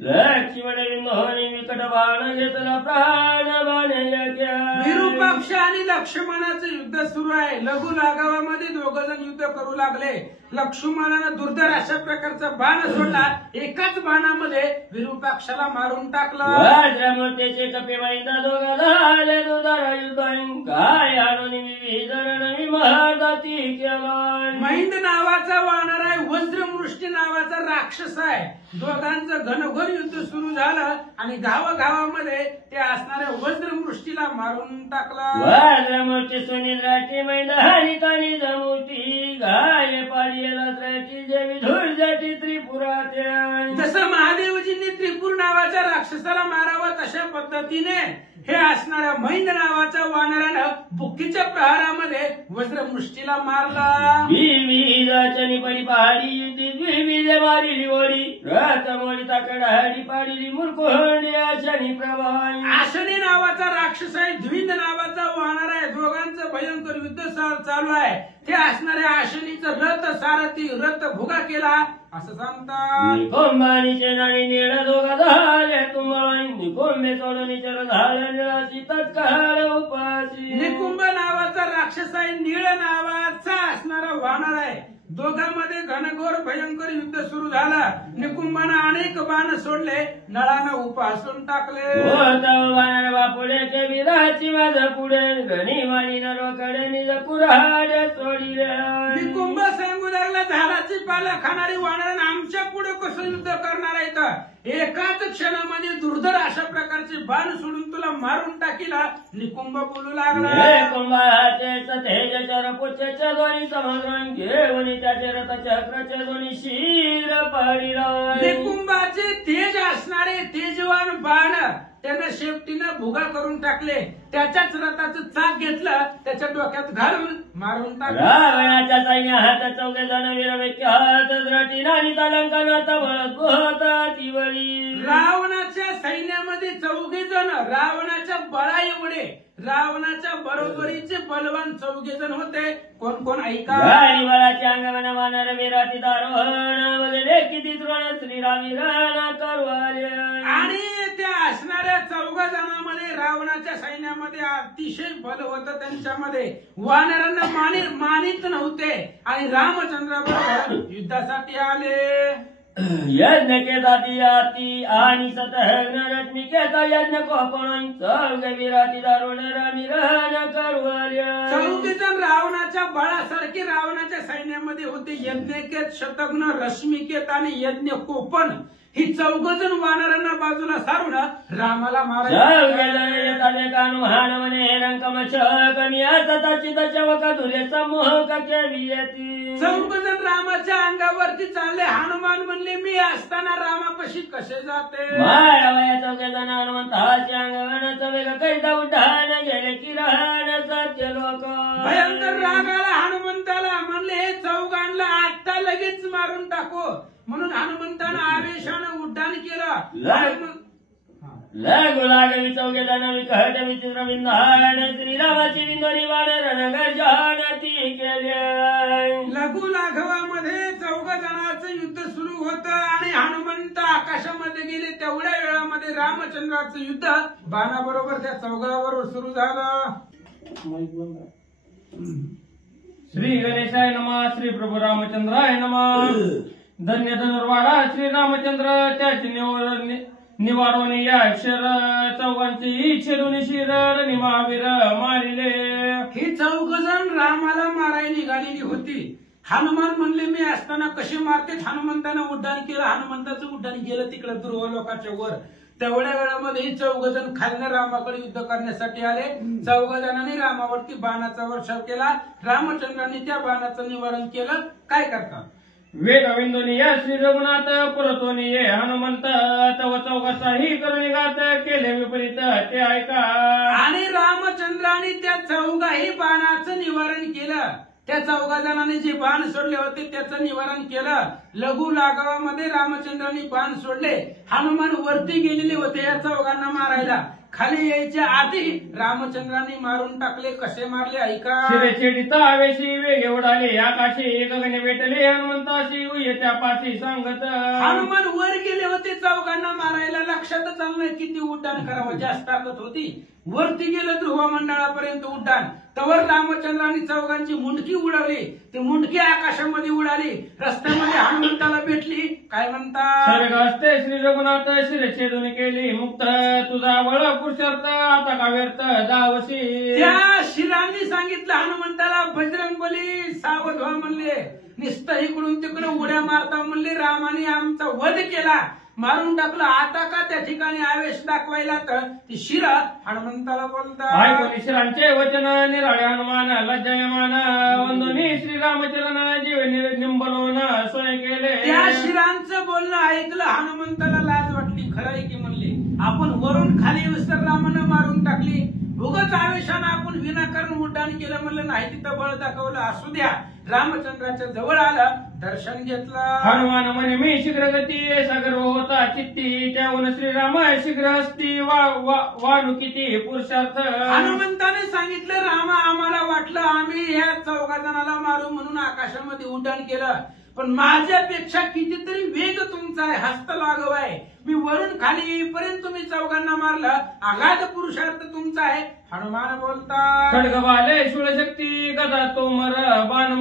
लक्ष्मण विंदोनी विकट बाण घेतला प्राण बाण्याच्या. विरूपाक्ष आणि लक्ष्मणाचं युद्ध सुरू आहे. लघु लागावामध्ये 2 जण युद्ध करू लागले. लक्ष्मणानं दुर्धर अशा प्रकारचा बाण सोडला. एकाच बाणामध्ये विरूपाक्षाला मारून टाकलं. वज्रमूर्तीचे कपे मैदा दोघा झाले दुधारा युद्धाईन, काय आणून विविध रणवी महादाती केला. महिंद नावाचा वानर आहे, वज्रमृष्टी नावाचा राक्षस आहे. दोघांचं घनघोर युद्ध सुरू झालं आणि गावागावामध्ये ते असणाऱ्या वज्रमृष्टीला मारून टाकलं. वज्रमूर्ती सुनिंद्राची मैदानी तानी जमूती, गाय पाडीला त्राटी जेवी धूळ जाती त्रिपुरात्या. जसं महादेवजींनी त्रिपुर नावाच्या राक्षसाला मारावं तशा पद्धतीने हे असणाऱ्या महिंद नावाच्या वानरानं बुक्कीच्या प्रहारामध्ये वज्रमृष्टीला मारला. विविधाचनी पडी पहाडी युद्धी द्विविध मारिली वडी, रथमोडी ताकड हाडी पाडिली मुरकुहंडी आशनी प्रभाई. आशनी नावाचा राक्षस आहे, द्विंद नावाचा वानर आहे. दोघांचं भयंकर युद्ध चालू आहे. ते असणाऱ्या आशनीचं रथ सारथी रथ भुगा केला असं सांगतात. निकोंबानीचे नाणी निळ दोघा झाले तुम्हाला, निकोंबे सोडून चर झाले निळाची तत्काळ उपाशी. निकुंभ नावाचा राक्षस आहे, निळ नावाचा असणारा वानर आहे. दोघांमध्ये घनघोर भयंकर युद्ध सुरू झालं. निकुंभानं अनेक बाण सोडले, नळानं उपासून टाकले. वानर बापुड्याच्या विराची माझ पुढे, घणी वाणी नरकडे निज कुऱ्हाड्या सोडिल्या. निकुंभ सांगू लागला, झाडाची पाला खाणारी वानर आमच्या पुढे कसं युद्ध करणार आहे. एकाच क्षणामध्ये दुर्धर अशा प्रकारचे बाण सोडून तुला मारून टाकीला. निकुंभ बोलू लागला, कुंभाचे तेज चरपुच्छेच्या दोन्ही समग्रण घेऊन त्याचे रथ चक्रचे दोन्ही शिर पडिला. निकुंभाचे तेज असणारे तेजवान बाण त्यानं शेपटीनं भुगा करून टाकले. त्याच्याच रथाचं चाक घेतलं, त्याच्या डोक्यात घालून मारून टाकलं. रावणाच्या सैन्य हात चौघे जण वीरविख्यात द्रटीनं आणि तलंकनाचा बळत ती बळी. रावणाच्या सैन्यामध्ये 4 जण रावणाच्या बळा एवढे रावणाच्या बरोबरीचे बलवान 4 जण होते. कोण कोण ऐका. गाडी बळाचे अंगमन वानर विराती दारोहण वगैरे किती द्रोण श्रीराम वीराना करवाले. आणि त्या असणाऱ्या 4 जणांमध्ये रावणाच्या सैन्यामध्ये अतिशय बल होतं. त्यांच्यामध्ये वानरांना मानित नव्हते आणि रामचंद्राबरोबर युद्धासाठी आले. यज्ञ केदाती याती आणि सतहग्न रश्मिकेचा यज्ञ कोपण चौघे विराती दारुण रामी रान करवाल्या. 4 जण रावणाच्या बळासारखे रावणाच्या सैन्यामध्ये होते. यज्ञकेत, शतघ्न, रश्मिकेत आणि यज्ञ कोपण ही 4 जण वानरांना बाजूला सारून रामाला मारायचे. कानु हान म्हणे रंकमच कमी असताची दशवका धुले समूह केवी येती. 4 जण रामाच्या अंगावरती चालले. हनुमान म्हणले मी असताना रामापाशी कसे जाते. माळवया 4 जण हनुमंताच्या अंगवनाचा वेग कैदा उड्डाण गेले की राहण सत्य लोक. भयंकर रागाला हनुमंताला म्हणले हे 4 आता लगेच मारून टाकू. म्हणून हनुमंतानं आवेशानं उड्डाण केलं. लगू लागली 4 जण विकट विचित्र विंधान श्रीरामाची विंदोरी वानर गजानती केले. लघु लाघवामध्ये 4 जणांचं युद्ध सुरू होतं आणि हनुमंत आकाशामध्ये गेले. तेवढ्या वेळामध्ये रामचंद्राचं युद्ध बाणाबरोबर त्या 4 बरोबर सुरू झालं. श्री गणेशाय नमः. श्री प्रभू रामचंद्राय नमः. धन्य धनुर्वाडा श्री रामचंद्र त्याची निवारून या अक्षर 4 छेदून शिर महावीर मारिले. ही 4 जण रामाला मारायला निघालेली होती. हनुमान म्हणले मी असताना कसे मारते. हनुमंतानं उड्डाण केलं. हनुमंताचं उड्डाण गेलं तिकडे दुर्वा लोकांच्या वर. तेवढ्या वेळामध्ये ही 4 जण खालनं रामाकडे युद्ध करण्यासाठी आले. 4 जणांनी रामावरती बाणाचा वर्षाव केला. रामचंद्रांनी त्या बाणाचं निवारण केलं. काय करतात. वेगविंदोनी या श्री रघुनाथ परतोनी ये हनुमंत तव 4 करून घात केले विपरीत ते ऐका. आणि रामचंद्राने त्या 4 बाणाचं निवारण केलं. त्या 4 जणांनी जे बाण सोडले होते त्याचं निवारण केलं. लघु लाघवामध्ये रामचंद्रांनी बाण सोडले. हनुमान वरती गेलेले होते या 4 मारायला. खाली यायच्या आधी रामचंद्रांनी मारून टाकले. कसे मारले ऐका. शिरेछेडिता आवेशी वेग उडाले आकाशी गगने भेटले हनुमंताशी येत्या पाशी सांगत. हनुमान वर गेले होते 4 मारायला. लक्षातच आलं नाही किती उड्डाण करावं. जास्त ताकद होती. वरती गेलं ध्रुव मंडळापर्यंत उड्डाण. तवर रामचंद्रांनी 4 मुंडकी उडवली. ती मुंडकी आकाशामध्ये उडाली. रस्त्यामध्ये हनुमंताला भेटली. काय म्हणतात. स्वर्ग असते श्री रघुनाथ शिरेछेदून केली मुक्त तुझा वळ पुरुषार्थ आता का व्यर्थ दावशी. त्या शिरांनी सांगितलं हनुमंताला बजरंगबली सावध व्हा म्हणले. निस्ता इकडून तिकडे उड्या मारता म्हणले. रामाने आमचा वध केला. मारून टाकलं. आता का त्या ठिकाणी आवेश दाखवायला तर ती शिरा हनुमंताला बोलतात. ऐकून शिरांचे वचन निराळे हनुमान लज्जायमान वंदोनी श्रीरामचरण जीव निंबलोन सोय केले. त्या शिरांचं बोलणं ऐकलं. हनुमंताला लाज वाटली. खरं आहे की म्हणले आपण वरून खाली विसर रामानं मारून टाकली. उगाच आवेशानं आपण विनाकारण उड्डाण केलं. म्हणलं नाही तिथं बळ दाखवलं. असू द्या. रामचंद्राच्या जवळ आलं. दर्शन घेतलं. हनुमान म्हणे मी शीघ्र गती सागर होता चित्ती त्याहून श्रीराम शीघ्र हस्ती वाढू किती पुरुषार्थ. हनुमंताने सांगितलं रामा आम्हाला वाटलं आम्ही ह्या 4 जणाला मारू म्हणून आकाशामध्ये उड्डाण केलं. पण माझ्यापेक्षा कितीतरी वेग तुमचा आहे. हस्त लाघव आहे. मी वरून खाली येईपर्यंत तुम्ही 4 मारलं. अगाध पुरुषार्थ तुमचा आहे. हनुमान बोलतात. खडगवाले शूळशक्ती गदा तोमर बाण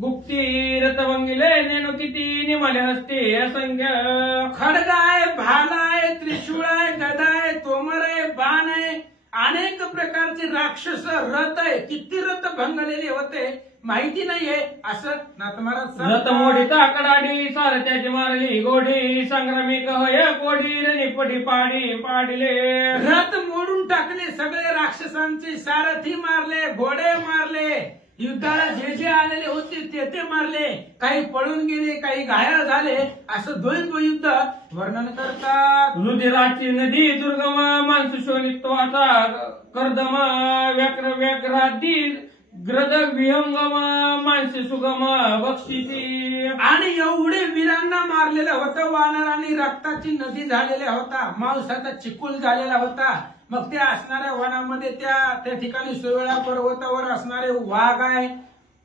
गुप्ती रथभंगिले नेणू किती निमाले हस्ते असंख्य. खडग आहे, भाला आहे, त्रिशूळ आहे, गदा आहे, तोमर आहे, बाण आहे. अनेक प्रकारचे राक्षस रथ आहे. किती रथ भंगलेले होते. माहिती नाहीये असं नाथ महाराज रथ मोडीता कडाडी सारथ्याची मारली गोडी संग्रामिक होय कोडी रणी पाडी पाडले रथ मोडून टाकले सगळे राक्षसांचे सारथी मारले घोडे मारले युद्धाला जे जे आलेले होते ते मारले काही पळून गेले काही घायल झाले असं द्वैत युद्ध वर्णन करतात रुधिराची नदी दुर्गम माणसू शोनित्वाचा कर्दम व्याघ्रादी ग्रद विहंगम माणसे सुगम बक्षिसी आणि एवढे वीरांना मारलेलं होतं वानरांनी रक्ताची नदी झालेला होता मांसाचा चिकूल झालेला होता मग त्या असणाऱ्या वनामध्ये त्या ठिकाणी सुवेळा पर्वतावर असणारे वाघ आहे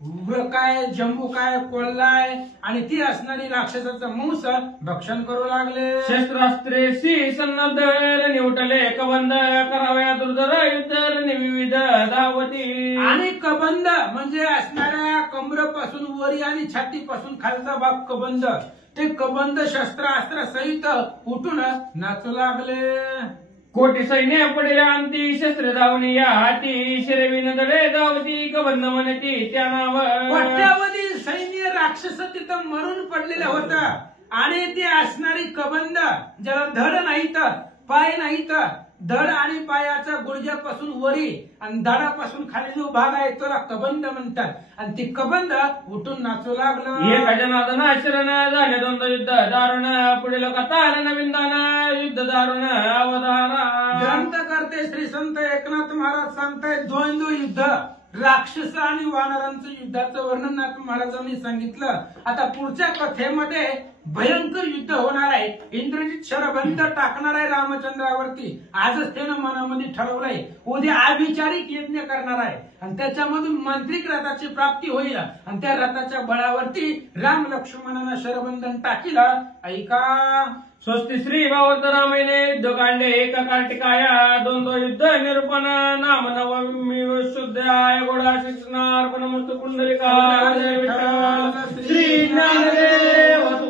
उग्रक आहे जंबूक आहे कोल्हा आहे आणि ती असणारी राक्षसाचं मांस भक्षण करू लागले शस्त्रास्त्रेशी सन्नद्ध निवटले कबंध कराव्या दुर्धर युद्ध विविध धावती आणि कबंध म्हणजे असणाऱ्या कमरेपासून वरी आणि छातीपासून खालचा भाग कबंध ते कबंध शस्त्रास्त्र सहित उठून नाचू लागले कोटी सैन्य पडल्या अंती शस्त्र धावणी या हाती शिरविन दडे धावती कबंध म्हणती त्या नाव कोट्यावधी सैन्य राक्षस तिथं मरून पडलेलं होतं आणि ते असणारी कबंध ज्याला धड नाहीत पाय नाहीत धड आणि पायाच्या गुडघ्यापासून वरी आणि धडापासून खाली जो भाग आहे त्याला कबंध म्हणतात आणि ती कबंध उठून नाचू लागलं एका जनार्दना शरण झाले द्वंद्व युद्ध दारुण पुढील कथा नवीन दान युद्ध दारुण अवधारा ग्रंथ करते श्री संत एकनाथ महाराज सांगतायत द्वंद्व युद्ध राक्षस आणि वानरांचं युद्धाचं वर्णन नाथ महाराजांनी सांगितलं आता पुढच्या कथेमध्ये भयंकर युद्ध होणार आहे इंद्रजित शरबंध टाकणार आहे रामचंद्रावरती आजच त्यानं मनामध्ये ठरवलंय उद्या अभिचारिक यज्ञ करणार आहे आणि त्याच्यामधून मांत्रिक रथाची प्राप्ती होईल आणि त्या रथाच्या बळावरती राम लक्ष्मणांना शरबंधन टाकीला ऐका स्वस्ति श्री भावर्त रामायणे युद्ध कांडे एक कार्तिकाया द्वंद्व युद्ध निरूपण नाम नवमी शुद्धाय गोडा कृष्णार्पण मस्तु कुंडलिका श्री ज्ञानदेव